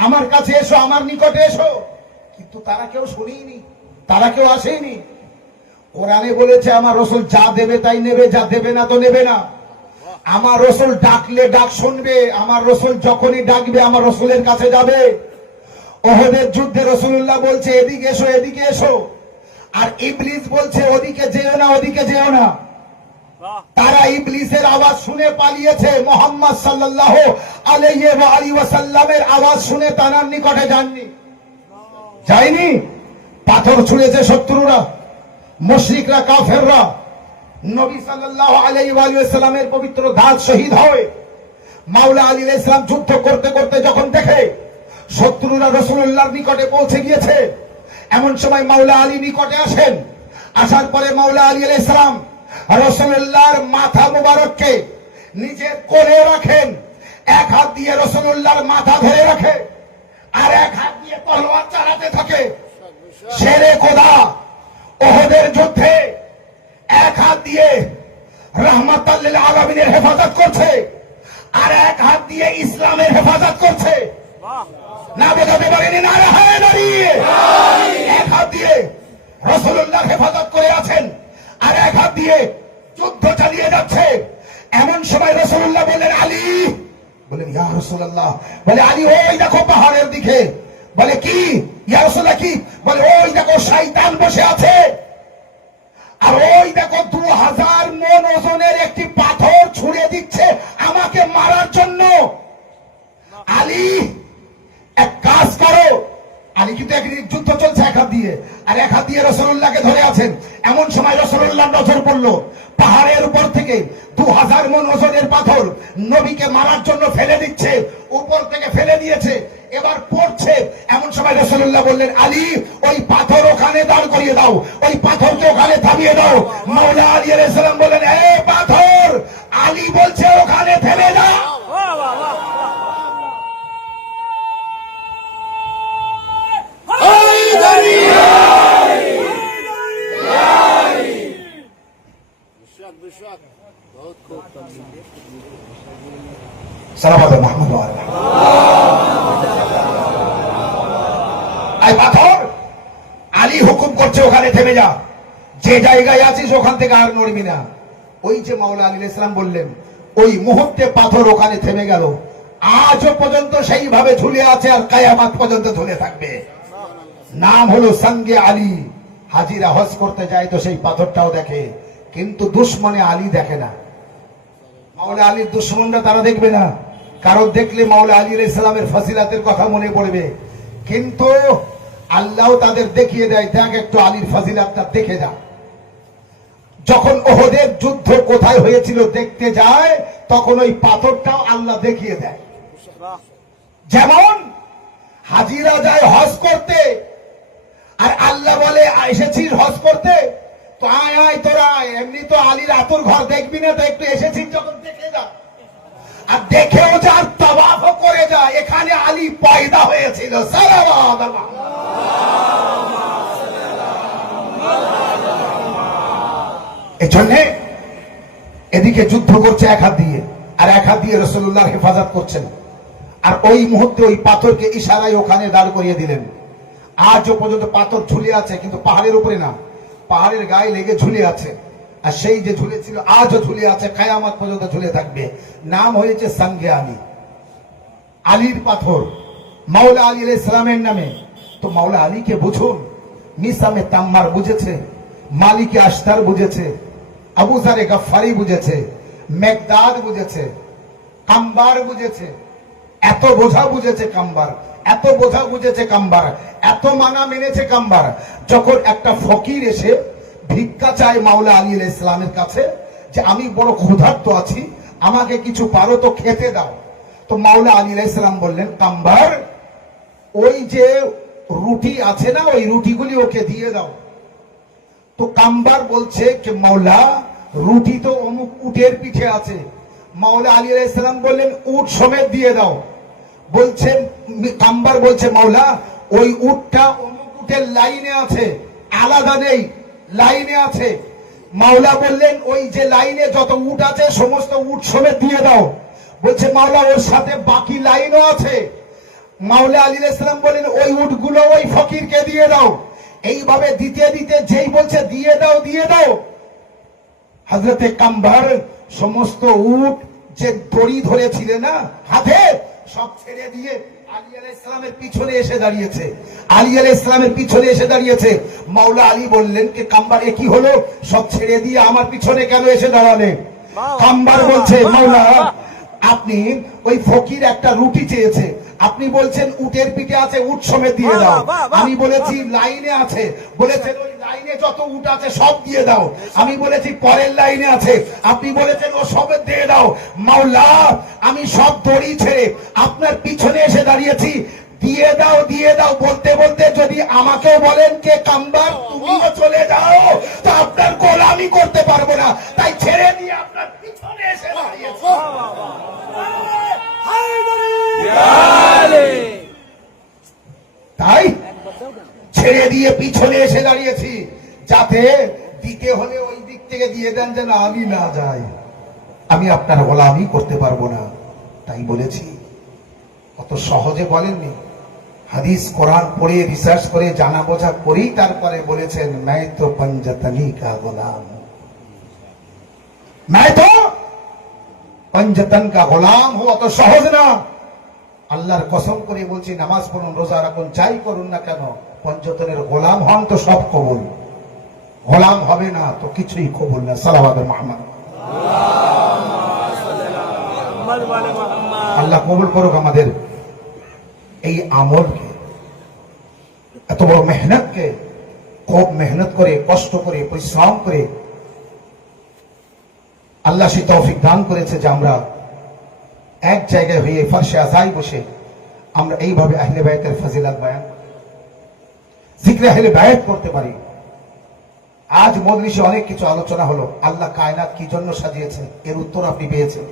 আমার কাছে এসো, আমার নিকটে এসো। কিন্তু তারা কেউ শুনেনি, তারা কেউ আসেনি। কোরআনে বলেছে আমার রাসূল যা দেবে তাই নেবে, যা দেবে না তো নেবে না। আমার রাসূল ডাকলে ডাক শুনবে, আমার রাসূল যখনই ডাকবে আমার রাসূলের কাছে যাবে। ওহদের যুদ্ধে রাসূলুল্লাহ বলছে এদিকে এসো, এদিকে এসো, আর ইবলিস বলছে ওদিকে যেও না, ওদিকে যেও না। তারা ইবলিসের আওয়াজ শুনে পালিয়েছে, মুহাম্মদ সাল্লাল্লাহু আলাইহি ওয়াসাল্লামের আওয়াজ শুনে তার নিকটে যাননি, যায়নি। পাথর ছুঁড়েছে শত্রুরা, মুশরিকরা, কাফেররা। নবী সাল্লাল্লাহু আলাইহি ওয়াসাল্লামের পবিত্র দাঁত শহীদ হয়। মাওলা আলী আলাইহিস সালাম যুদ্ধ করতে করতে যখন দেখে শত্রুরা রাসূলুল্লাহর নিকটে পৌঁছে গিয়েছে, এমন সময় মাওলা আলী নিকটে আসেন। আসার পরে মাওলা আলী আলাইহিস সালাম রাসূলুল্লাহর মাথা মুবারককে নিজের কোলে রাখেন, এক হাত দিয়ে রাসূলুল্লাহর মাথা ধরে রাখে, আর এক হাত দিয়ে তলোয়ার চালাতে থাকে। শেরে খোদা ওহদের যুদ্ধে এক হাত দিয়ে রাহমাতাল লিল আলামিনের হেফাজত করছে, আর এক হাত দিয়ে ইসলামের হেফাজত করছে। না বোঝাতে পারেনি? নারা হায়দারি। এক হাত দিয়ে রাসূলুল্লাহ হেফাজত করে আছেন, আর এক হাত দিয়ে যুদ্ধ চালিয়ে যাচ্ছে। এমন সময় রাসূলুল্লাহ বললেন আলী, বলেন ইয়া রাসূলুল্লাহ, বলে আলী ওই দেখো পাহাড়ের দিকে। বলে কি ইয়া রাসূলুল্লাহ কি? বলে ওই দেখো শয়তান বসে আছে, আর ওই দেখো 2000 মণ ওজনের একটি পাথর ছুঁড়ে দিচ্ছে আমাকে মারার জন্য। আলী এক কাজ করো। আলী কিন্তু একদিন যুদ্ধ চলছে এক হাত দিয়ে, আর এক হাত দিয়ে রাসূলুল্লাহকে ধরে আছেন। এমন সময় রাসূলুল্লাহ নজর পড়ল পাহাড়ের উপর থেকে 2000 মণ ওজনের পাথর নবীকে মারার জন্য ফেলে দিচ্ছে, উপর থেকে ফেলে দিয়েছে, এবার পড়ছে। এমন সময় রাসূলুল্লাহ বললেন আলী ওই পাথর ওখানে দাঁড় করিয়ে দাও, ওই পাথরকে ওখানে থামিয়ে দাও। মাওলা আলী আলাইহিস সালাম বললেন এ পাথর, আলী বলছে ওখানে থেমে যা। বাহ বাহ বাহ হায়দারি বিশাক বিশাক বহুত খুব সালাওয়াত মুহাম্মদ ওয়া আলা এই পাথর, আলী হুকুম করছে ওখানে থেমে যা, যে জায়গায় আছিস ওখান থেকে আর নড়বি না। ওই যে মাওলা আলী আলাইহিস সালাম বললেন, ওই মুহূর্তে পাথর ওখানে থেমে গেল। আজও পর্যন্ত সেইভাবে ঝুলে আছে আর কিয়ামত পর্যন্ত ঝুলে থাকবে। নাম হলো সঙ্গে আলী। হাজিরা হজ করতে যায় তো সেই পাথরটাও দেখে, কিন্তু দুশ্মনে আলী দেখে না। মাওলা আলীর দুশ্মনরা তারা দেখবে না, কারণ দেখলে মাওলা আলী আলাইহিস সালামের ফজিলাতের কথা মনে পড়বে, কিন্তু আল্লাহ তাদের দেখিয়ে দেয় দেখ একটু আলীর ফজিলাতটা দেখে যা। যখন ওহদের যুদ্ধ কোথায় হয়েছিল দেখতে যায়, তখন ওই পাথরটাও আল্লাহ দেখিয়ে দেয়। বাহ যেমন হাজিরা যায় হজ করতে, আর আল্লাহ বলে এসেছিস হজ করতে, তো আয় আয় তোরা, এমনি তো আলীর আতুর ঘর দেখবি না, তো একটু এসেছিস যখন দেখে যা, আর দেখেও যা আর তাওয়াফও করে যা, এখানে আলী পয়দা হয়েছিল। সালাওয়াত এই জন্যে এদিকে যুদ্ধ করছে এক হাত দিয়ে, আর এক হাত দিয়ে রাসূলুল্লাহর হেফাজত করছেন, আর ওই মুহূর্তে ওই পাথরকে ইশারায় ওখানে দাঁড় করিয়ে দিলেন। আজও পর্যন্ত পাথর ঝুলে আছে, কিন্তু পাহাড়ের উপরে না, পাহাড়ের গায়ে লেগে ঝুলে আছে, আর সেই যে ঝুলেছিল আজও ঝুলে আছে, কিয়ামত পর্যন্ত ঝুলে থাকবে। নাম হয়েছে সঙ্গে আলী, আলীর পাথর, মাওলা আলী আলাইহিস সালামের নামে। তো মাওলা আলীকে বুঝুন, মিসামে তাম্মার বুঝেছে, মালিকে আশতার বুঝেছে, আবু জারে গফফারি বুঝেছে, মেকদাদ বুঝেছে, কাম্বার বুঝেছে, এত বোঝা বুঝেছে কাম্বার, এত বোঝা বুঝেছে কাম্বার, এত মানা মেনেছে কাম্বার। যখন একটা ফকির এসে ভিক্ষা চায় মাওলা আলী আলাইহিস সালামের কাছে, যে আমি বড় ক্ষুধার্ত আছি, আমাকে কিছু পারো তো খেতে দাও, তো মাওলা আলী আলাইহিস সালাম বললেন কাম্বার ওই যে রুটি আছে না, ওই রুটিগুলি ওকে দিয়ে দাও। তো কাম্বার বলছে যে মাওলা রুটি তো অমুক উটের পিঠে আছে। মাওলা আলী আলাইহিস সালাম বললেন উট সমেত দিয়ে দাও। বলছেন কাম্বার বলছে মাওলা ওই উটটা অমুক উটের লাইনে আছে, আলাদা নেই, লাইনে আছে। মাওলা বললেন ওই যে লাইনে যত উট আছে সমস্ত উট সমেত দিয়ে দাও। বলছে মাওলা ওর সাথে বাকি লাইনও আছে। মাওলা আলী আলাইহিস সালাম বললেন ওই উটগুলো ওই ফকিরকে দিয়ে দাও। এইভাবে দিতে দিতে যেই বলছে দিয়ে দাও দিয়ে দাও, হযরতে কাম্বার সমস্ত উট যে দড়ি ধরেছিলেন না হাতে, সব ছেড়ে দিয়ে আলী আলাইহিস সালামের পিছনে এসে দাঁড়িয়েছে। আলী আলাইহিস সালামের পিছনে এসে দাঁড়িয়েছে। মাওলা আলী বললেন কি কাম্বার এ কি হলো, সব ছেড়ে দিয়ে আমার পিছনে কেন এসে দাঁড়ালে? কাম্বার বলছে মাওলা আপনি ওই ফকির একটা রুটি চেয়েছে, আপনি বলছেন উটের পিঠে আছে, উট সমেত দিয়ে দাও। আমি বলেছি লাইনে আছে, বলেছেন ওই লাইনে যত উট আছে সব দিয়ে দাও। আমি বলেছি পরের লাইনে আছে, আপনি বলেছেন ও সমেত দিয়ে দাও। মাওলা আমি সব দড়ি ছেড়ে আপনার পিছনে এসে দাঁড়িয়েছি, দিয়ে দাও বলতে বলতে যদি আমাকেও বলেন কে কাম্বার তুমিও চলে যাও, তো আপনার গোলামি করতে পারবো না, তাই ছেড়ে দিয়ে আপনার পিছনে এসে দাঁড়িয়েছি। তাই ছেড়ে দিয়ে পিছনে এসে দাঁড়িয়েছি, যাতে দিতে হলে ওই দিক থেকে দিয়ে দেন যেন আমি না যাই, আমি আপনার গোলামি করতে পারবো না। তাই বলেছি, অত সহজে বলেননি, হাদিস কোরআন পড়ে রিসার্চ করে জানা বোঝা করেই তারপরে বলেছেন मैं तो पंजतनी का गुलाम, मैं तो पंजतन का গোলাম হওয়া অত সহজ না। আল্লাহর কসম করে বলছি, নামাজ পড়ুন, রোজা রাখুন, যাই করুন না কেন, পঞ্জতনের গোলাম হন তো সব কবুল, গোলাম হবে না তো কিছুই কবুল না। সালাওয়াত মুহাম্মদ। মোহাম্মদ ওয়ালে মোহাম্মদ। আল্লাহ কবুল করুক আমাদের এই আমলকে, এত বড় মেহনতকে, খুব মেহনত করে, কষ্ট করে, পরিশ্রম করে আল্লাহ সে তৌফিক দান করেছে যে আমরা এক জায়গায় হয়ে ফারশে আজাই বসে আমরা এইভাবে আহলে বায়তের ফজিলত বয়ান, জিক্রে আহলে বায়ত করতে পারি। আজ মজলিসে অনেক কিছু আলোচনা হলো, আল্লাহ কায়নাত কি জন্য সাজিয়েছে এর উত্তর আপনি পেয়েছেন।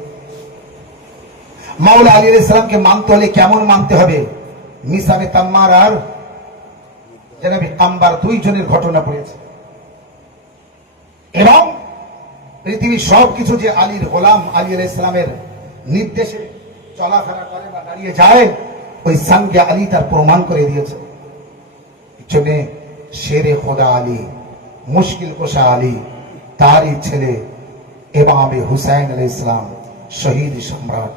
মাওলা আলী আলাইহিস সালামকে মানতে হলে কেমন মানতে হবে, মিসাবে তাম্মার আর জনাবে কাম্বার দুইজনের ঘটনা পড়েছে, এবং পৃথিবীর সবকিছু যে আলীর গোলাম, আলী আলাইহিস সালামের নির্দেশে চলাফেরা করে বা দাঁড়িয়ে যায়, ওই সঙ্গে আলী তার প্রমাণ করে দিয়েছে। পিছনে শেরে খোদা আলী, মুশকিল কোশা আলী, তারই ছেলে ইমামে হুসাইন আলাইহিস সালাম, শহীদ সম্রাট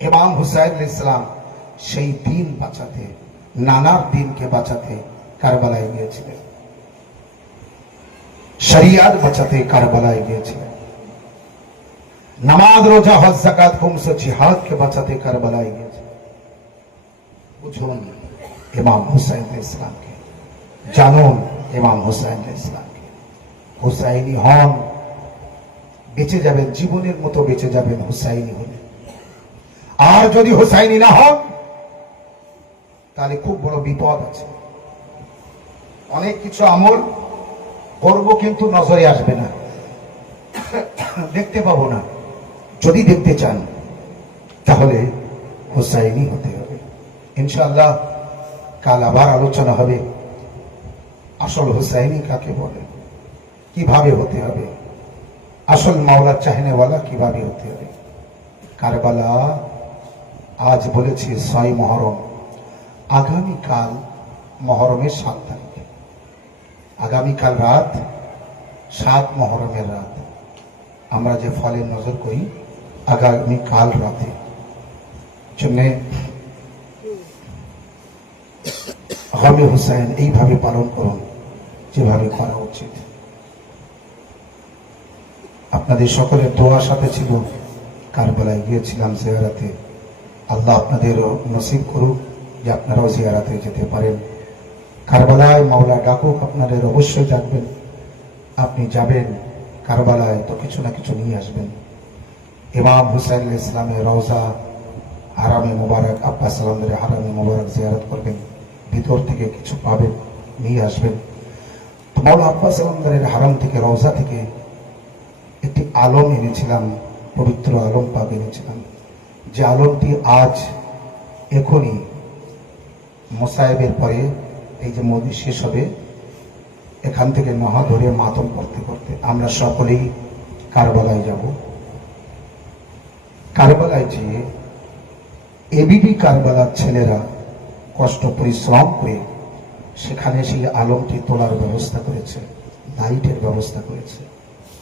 ইমাম হুসাইন আলাইহিস সালাম সেই দিন বাঁচাতে, নানার দিনকে বাঁচাতে কারবালায় গিয়েছিলেন, শরিয়াত বাঁচাতে কারবালায় গিয়েছিলেন, নামাজ রোজা হজ যাকাত খুমস জিহাদকে বাঁচাতে কারবালায় গিয়েছিলেন। বুঝুন ইমাম হুসাইন আলাইহিস সালামকে, জানুন ইমাম হুসাইন আলাইহিস সালামকে। হুসাইনি হন, বেঁচে যাবেন, জীবনের মতো বেঁচে যাবেন হুসাইনি হলে। আর যদি হুসাইনি না হন তাহলে খুব বড় বিপদ আছে। অনেক কিছু আমল করব কিন্তু নজরে আসবে না, দেখতে পাবো না। যদি দেখতে চান তাহলে হুসাইনি হতে হবে। ইনশাআল্লাহ কাল আবার আলোচনা হবে আসল হুসাইনি কাকে বলে, কিভাবে হতে হবে, আসল মাওলা চাহনেওয়ালা কিভাবে হতে হবে। কারবালা আজ বলেছি 6 মহরম, আগামীকাল মহরমের 7 তারিখ, আগামীকাল রাত 7 মহরমের রাত। আমরা যে ফলের নজর করি আগামীকাল রাতে, জন্যে গমে হুসাইন এইভাবে পালন করুন যেভাবে করা উচিত। আপনাদের সকলের দোয়া সাথে ছিল, কারবালায় গিয়েছিলাম জিয়ারাতে। আল্লাহ আপনাদেরও নসিব করুক যে আপনারাও জিয়ারাতে যেতে পারেন। কারবালায় মাওলা ডাকুক, আপনাদের অবশ্যই ডাকবেন। আপনি যাবেন কারবালায় তো কিছু না কিছু নিয়ে আসবেন। ইমাম হুসাইন আলাইহিস সালামের রওজা, হারামে মুবারক, আব্বাস সালামের হারামে মুবারক জিয়ারত করবেন, ভিতর থেকে কিছু পাবেন, নিয়ে আসবেন। তো মাওলা আব্বাস সালামের হারাম থেকে, রওজা থেকে একটি আলম এনেছিলাম, পবিত্র আলম পাক এনেছিলাম, যে আলমটি আজ এখনই মোসায়েবের পরে এই যে মজলিস শেষ হবে, এখান থেকে নহা ধরে মাতম করতে করতে আমরা সকলেই কারবালায় যাব। কারবালায় যেয়ে এবিবি কারবালার ছেলেরা কষ্ট পরিশ্রম করে সেখানে সেই আলমটি তোলার ব্যবস্থা করেছে, লাইটের ব্যবস্থা করেছে।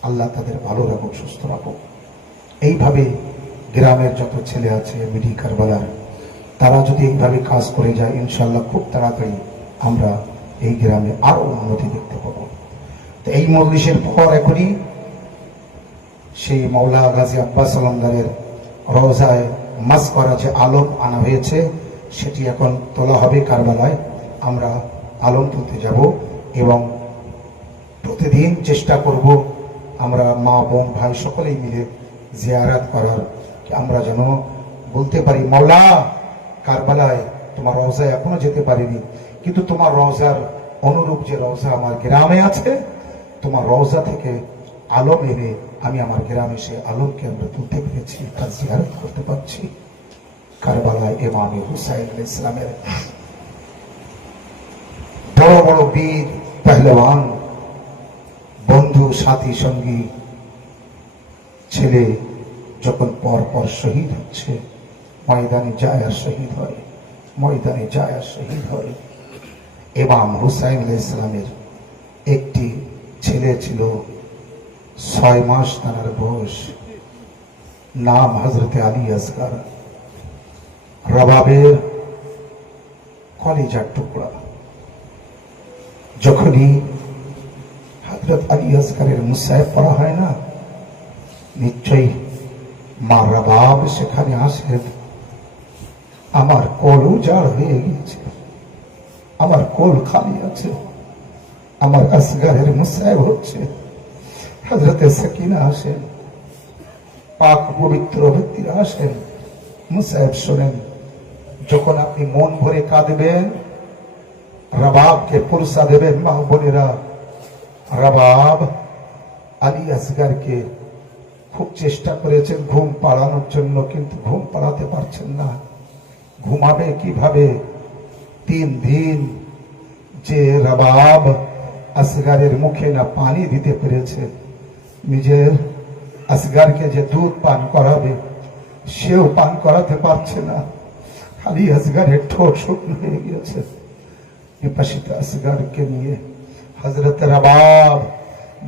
আল্লাহ তাদের ভালো রাখুক, সুস্থ রাখুক। এইভাবে গ্রামের যত ছেলে আছে বিডি কারবালার, তারা যদি এইভাবে কাজ করে যায়, ইনশাআল্লাহ খুব তাড়াতাড়ি আমরা এই গ্রামে আরো উন্নতি দেখতে পাবো। তো এই মজলিসের পর এখনই সেই মাওলা গাজী আব্বাস সালামদারের রওজায় মাস করা যে আলম আনা হয়েছে, সেটি এখন তোলা হবে কারবালায়। আমরা আলম তুলতে যাব এবং প্রতিদিন চেষ্টা করব আমরা মা বোন ভাই সকলেই মিলে জিয়ারাত করার, আমরা যেন বলতে পারি মাওলা কারবালায় তোমার রওজায় এখনো যেতে পারিনি, কিন্তু তোমার রওজার অনুরূপ যে রওজা আমার গ্রামে আছে, তোমার রওজা থেকে আলম এনে আমি আমার গ্রামে সে আলমকে আমরা তুলতে পেরেছি, তার জিয়ারত করতে পারছি। কারবালায় ইমামে হুসাইন আলাইহিস সালামের বড় বড় বীর পহলওয়ান বন্ধু সাথী সঙ্গী ছেলে যখন পর পর শহীদ হচ্ছে, ময়দানে যায় আর শহীদ হয়, ময়দানে যায় আর শহীদ হয়। ইমাম হুসাইন আলাইহিস সালামের একটি ছেলে ছিল, 6 মাস তার বয়স, নাম হযরতে আলী আসগর, রবাবের কলিজার টুকরা। যখনই হযরত আলী আসগরের মুসাইব পড়া হয় না, নিশ্চয়ই মা রবাব সেখানে আসেন। আমার কোল উজাড় হয়ে গিয়েছে, আমার কোল খালি আছে, আমার আসগরের মুসাইব হচ্ছে। হযরতে সাকিনা আসেন, পাক পবিত্র ব্যক্তিরা আসেন, মুসাইব শোনেন। যখন আপনি মন ভরে কাঁদবেন, রবাবকে পুরসা দেবেন। মা বোনেরা, রবাব আলী আসগরকে খুব চেষ্টা করেছেন ঘুম পাড়ানোর জন্য, কিন্তু ঘুম পাড়াতে পারছেন না। ঘুমাবে কিভাবে? 3 দিন যে রবাব আসগরের মুখে না পানি দিতে পেরেছে, নিজের আসগরকে যে দুধ পান করাবে সেও পান করাতে পারছে না। আলী আসগরের ঠোঁট শুকনো হয়ে গিয়েছে। বিপাশিত আসগরকে নিয়ে হযরত রবাব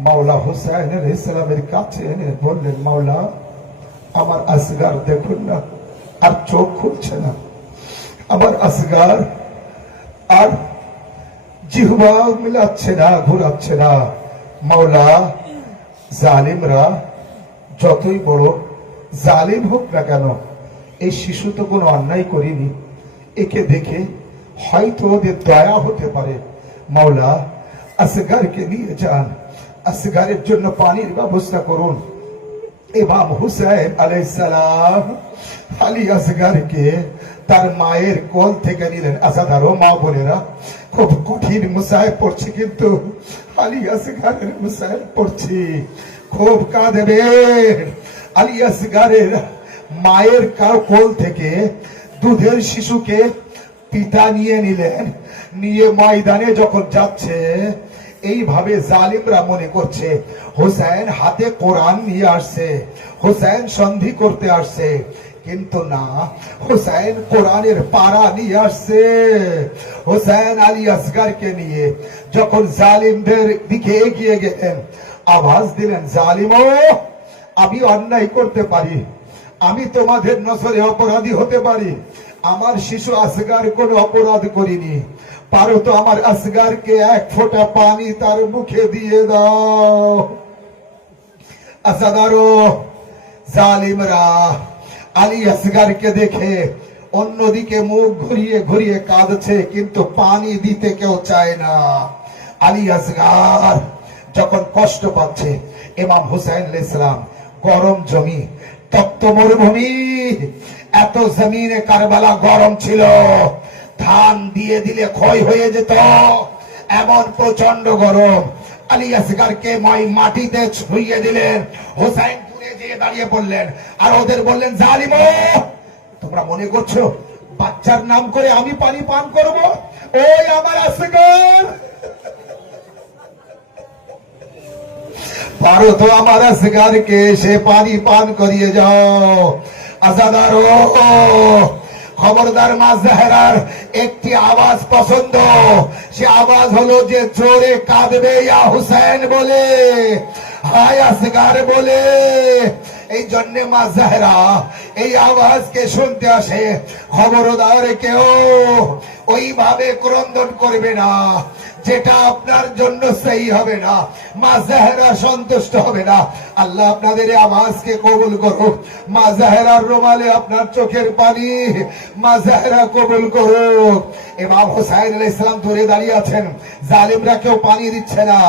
মাওলা হুসাইন আলাইহিস সালামের কাছে এনে বললেন, মাওলা, আমার আসগর দেখুন না, আর চোখ খুলছে না, আমার আসগর আর জিহ্বা মিলাচ্ছে না, ঘুরাচ্ছে না। মাওলা, জালিমরা যতই বড় জালিম হোক না কেন, এই শিশু তো কোনো অন্যায় করিনি, একে দেখে হয়তো ওদের দয়া হতে পারে। মাওলা, আসগরকে নিয়ে যান, আসগরের জন্য পানির ব্যবস্থা করুন। ইমাম হুসাইন আলাইহিস সালাম আলী আসগরকে তার মায়ের কোল থেকে নিলেন। আসাদারও মা বোনেরা, খুব কঠিন মুসাইব পড়ছি, কিন্তু আলী আসগরের মুসাইব পড়ছি, খুব কাঁদবেন। আলী আসগরের মায়ের কোল থেকে দুধের শিশুকে পিতা নিয়ে নিলেন, নিয়ে ময়দানে যখন যাচ্ছে, এইভাবে জালিমরা মনে করছে হুসাইন হাতে কোরআন নিয়ে আসছে, হুসাইন সন্ধি করতে আসছে, কিন্তু না, হুসাইন কোরআনের পারা নিয়ে আসছে। হুসাইন আলী আসগরকে নিয়ে যখন জালিমদের দিকে এগিয়ে গেলেন, আওয়াজ দিলেন, জালিমো, আমি অন্যায় করতে পারি, আমি তোমাদের নজরে অপরাধী হতে পারি, আমার শিশু আসগর কোনো অপরাধ করিনি, পারো তো আমার আসগরকে 1 ফোঁটা পানি তার মুখে দিয়ে দাও। আসাদারো জালিমরা আলী আসগরকে দেখে অন্যদিকে মুখ ঘুরিয়ে ঘুরিয়ে কাঁদছে, কিন্তু পানি দিতে কেউ চায় না। আলী আসগর যখন কষ্ট পাচ্ছে, ইমাম হুসাইন আলাইহিস সালাম, গরম জমি, তপ্ত মরুভূমি, এত জমিনে কারবালা গরম ছিল, ধান দিয়ে দিলে ক্ষয় হয়ে যেত, এমন প্রচন্ড গরম। আলী আসগরকে মাটিতে ছুঁয়ে দিলেন। হুসাইন দূরে যেয়ে দাঁড়িয়ে পড়লেন, আর ওদের বললেন, জালিমো, তোমরা মনে করছো বাচ্চার নাম করে আমি পানি পান করব? ওই আমার আসগর, পারো তো আমার আসগরকে সে পানি পান করিয়ে যাও। আজাদারো, খবরদার, মা জাহেরার একটি আওয়াজ পছন্দ, সে আওয়াজ হলো যে জোরে কাঁদবে ইয়া হুসাইন বলে, হায় আসগর বলে। এই জন্য মা জাহেরা এই আওয়াজকে শুনতে আসে। খবরদার, কেউ ওইভাবে ক্রন্দন করবে না, যেটা আপনার জন্য সেই হবে না, মা জাহেরা সন্তুষ্ট হবে না। আল্লাহ আপনাদের আওয়াজকে কবুল করুক। মা জাহেরার রুমালে আপনার চোখের পানি মা জাহেরা কবুল করুক। ইমাম হুসাইন আলাইহিস সালাম দূরে দাঁড়িয়ে আছেন, জালিমরা কেউ পানি দিচ্ছে না।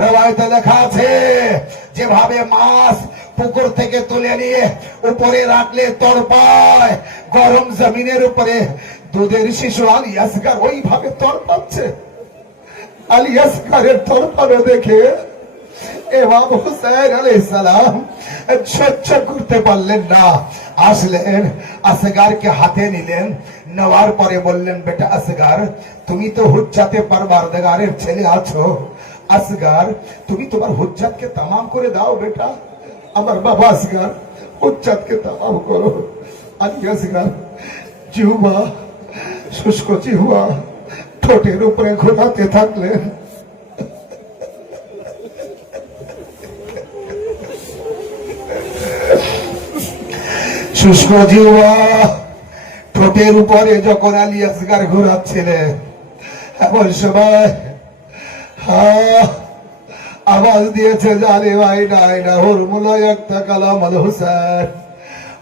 রওয়ায়েতে লেখা আছে, যেভাবে মাছ পুকুর থেকে তুলে নিয়ে উপরে রাখলে তড়পায়, গরম জমিনের উপরে দুধের শিশু আলী আসগর ওইভাবে তড়পাচ্ছে। আলী আসগরের তড়পানো দেখে ইমাম হুসাইন আলাইহিস সালাম সহ্য করতে পারলেন না, আসলেন, আসগরকে হাতে নিলেন, নেওয়ার পরে বললেন, বেটা আসগর, তুমি তো হুজ্জাতে পরওয়ারদিগারের ছেলে আছো, আসগর তুমি তোমার হুজ্জাতকে তামাম করে দাও বেটা, আমার বাবা আসগর হুজ্জাতকে তামাম করো। আলী আসগর জিহ্বা, শুষ্ক জিহ্বা ঠোঁটের উপরে ঘোরাতে থাকলেন। শুষ্ক জিহ্বা ঠোঁটের উপরে যখন আলী আসগার ঘোরাচ্ছিলেন, এমন সময় আওয়াজ দিয়েছে জানে ভাই নাই না হরমুলায় একটা কালাম আল হুসেন,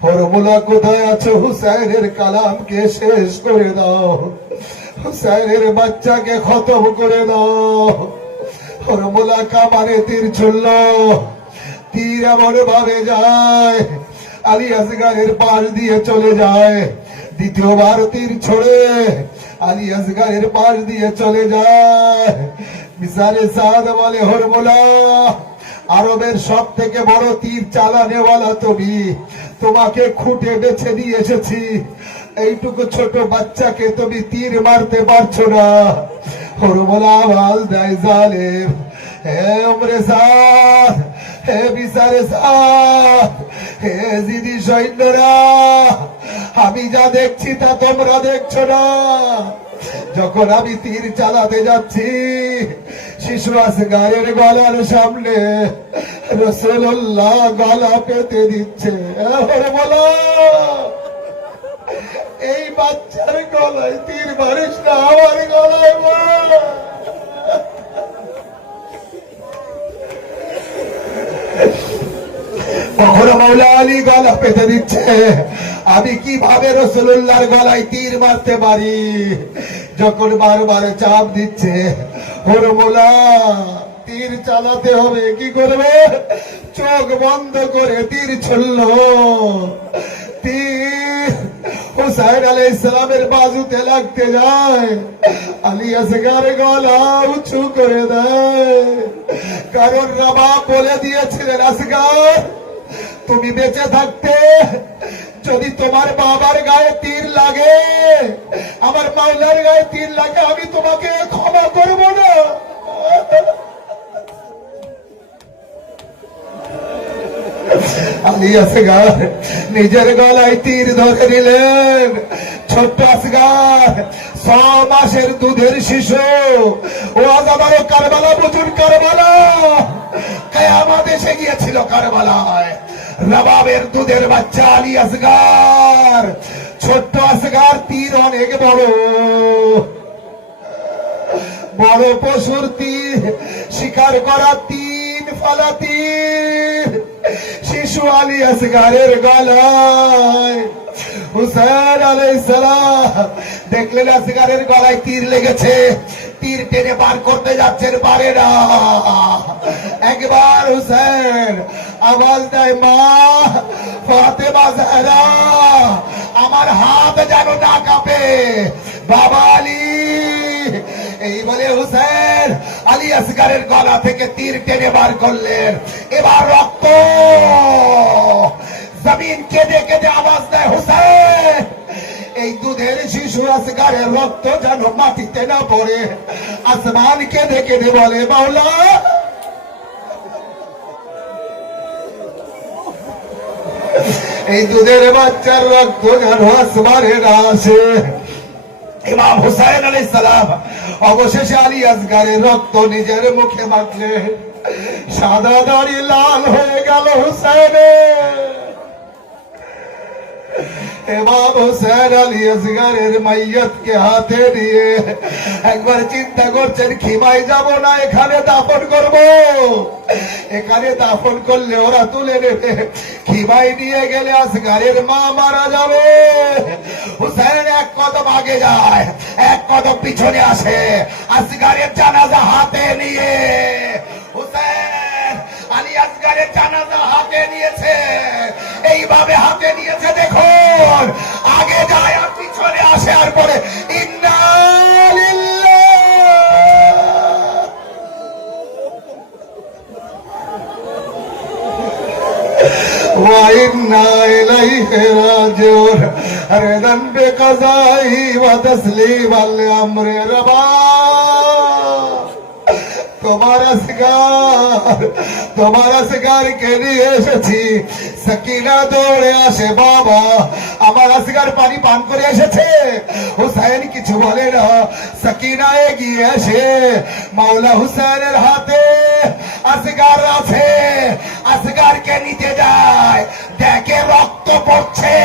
হরমুলা কোথায় আছে? হুসাইনের কালামকে শেষ করে দাও, হুসাইনের বাচ্চাকে খতম করে দাও। হরমুলা কামারে তীর ছুড়ল, তীর এমন ভাবে যায় আলী আসগারের পাশ দিয়ে চলে যায়। দ্বিতীয়বার তীর ছোড়ে আলী আসগারের পাশ দিয়ে চলে যায়। মিসারে সাদ বলে, হরমুলা আরবের সব থেকে বড় তীর চালানেওয়ালা তুমি, তোমাকে খুঁটে বেছে নিয়ে এসেছি, এইটুকু ছোট বাচ্চাকে তুমি তীর মারতে পারছো না। হরমুলা আওয়াজ দেয়, জালেম, হে উমরে সাদ, হে বিচারে সাদ, হে জিদি সৈন্যরা, আমি যা দেখছি তা তোমরা দেখছো না। যখন আমি তীর চালাতে যাচ্ছি, শিশু আসগারের গলার সামনে রাসূলুল্লাহ গলা পেতে দিচ্ছে। বলো, এই বাচ্চার গলায় তীর মারিস না, আমার গলায় মার। কখনো মাওলা আলী গলা পেতে দিচ্ছে, আমি কিভাবে রাসূলুল্লাহর গলায় তীর মারতে পারি? যখন বারবার চাপ দিচ্ছে, হরমুলা তীর চালাতে হবে, কি করবে? চোখ বন্ধ করে তীর ছুড়ল। তীর হুসাইন আলাইহিস সালামের বাজুতে লাগতে যায়, আলী আসগার গলা উঁচু করে দেয়। কারণ নবাব বলে দিয়েছিলেন, আসগার তুমি বেঁচে থাকতে যদি তোমার বাবার গায়ে তীর লাগে, আমার মাওলার গায়ে তীর লাগে, আমি তোমাকে ক্ষমা করব না। আলী আসগার নিজের গলায় তীর ধরে নিলেন। ছোট্ট আসগার 6 মাসের দুধের শিশু, ও আজ আমারও কারবালা বুঝুন, কারবালা কিয়ামত এসে গিয়েছিল কারবালায়। নবাবের দুধের বাচ্চা আলী আসগার, ছোট্ট আসগার, তীর অনেক বড়, বড় পশুর তীর, শিকার করা 3 ফালা তীর শিশু আলী আসগারের গলায়। হুসাইন আলাইহিস সালাম দেখলেন আসগারের গলায় তীর লেগেছে, তীর টেনে পার করতে যাচ্ছেন, পারে না। একবার হুসাইন আওয়াজ দেয়, মা ফাতেমা জাহরা, আমার হাত যেন না কাঁপে, বাবা আলী। এই বলে হুসাইন আলী আসগারের গলা থেকে তীর টেনে বার করলেন। এবার রক্ত, জমিন কেঁদে কেঁদে আওয়াজ দেয়, হুসাইন এই দুধের শিশু আসগারের রক্ত যেন মাটিতে না পড়ে। আসমান কেঁদে কেঁদে বলে, মাওলা এই দুধের বাচ্চার রক্ত যেন আসমানে না আসে। ইমাম হুসাইন আলাইহিস সালাম অবশেষে আলী আসগারের রক্ত নিজের মুখে মাখলেন, সাদা দাড়ি লাল হয়ে গেল হুসাইনের। ইমাম হুসাইন আলী আসগারের মাইয়াতকে হাতে নিয়ে একবার চিন্তা করছেন, খিমায় যাব না, এখানে দাফন করব। এখানে দাফন করলে ওরা তুলে নেবে, খিমায় নিয়ে গেলে আসগারের মা মারা যাবে। হুসাইন এক কদম আগে যায়, এক কদম পিছনে আসে, আসগারের জানাজা হাতে নিয়ে। হুসাইন আলী আসগারের জানাজা হাতে নিয়েছে, এইভাবে হাতে নিয়েছে, দেখুন আগে যায় আর পিছনে আসে, আর পরে ইন্না লিল্লাহ ওয়া ইন্না ইলাইহি রাজিউন। রিদান বিকাযাই ওয়া তাসলিমান লিআমরি রাব্বা। তোমার আসগারকে নিয়ে এসেছি। সাকিনা দৌড়ে আসে, বাবা আমার আসগার পানি পান করে এসেছে। হুসাইন কিছু বলে না, সাকিনা এগিয়ে আসে, মাওলা হুসাইনের হাতে আসগার আছে, আসগারকে নিতে যায়, দেখে রক্ত পড়ছে,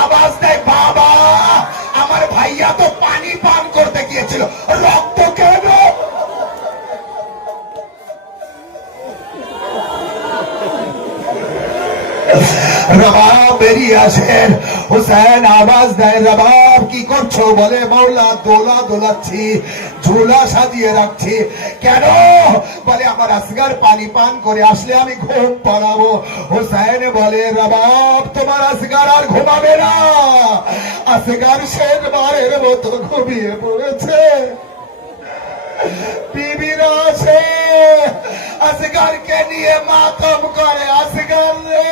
আওয়াজ দেয় বাবা আমার ভাইয়া তো পানি পান করতে গিয়েছিল, রক্ত কেন? রবাব বেরিয়ে আসেন, হুসেন আওয়াজ দেয় রবাব কি করছো? বলে মাওলা দোলা দোলাচ্ছি, ঝুলা সাজিয়ে রাখছি। কেন? বলে আমার আসগার পানি পান করে আসলে আমি ঘুম পাড়াবো। হুসেন বলে রবাব তোমার আসগার আর ঘুমাবে না, আসগার শেষবারের মতো ঘুমিয়ে পড়েছে। বিবিরা আসে আসগারকে নিয়ে মাতম করে, আসগার রে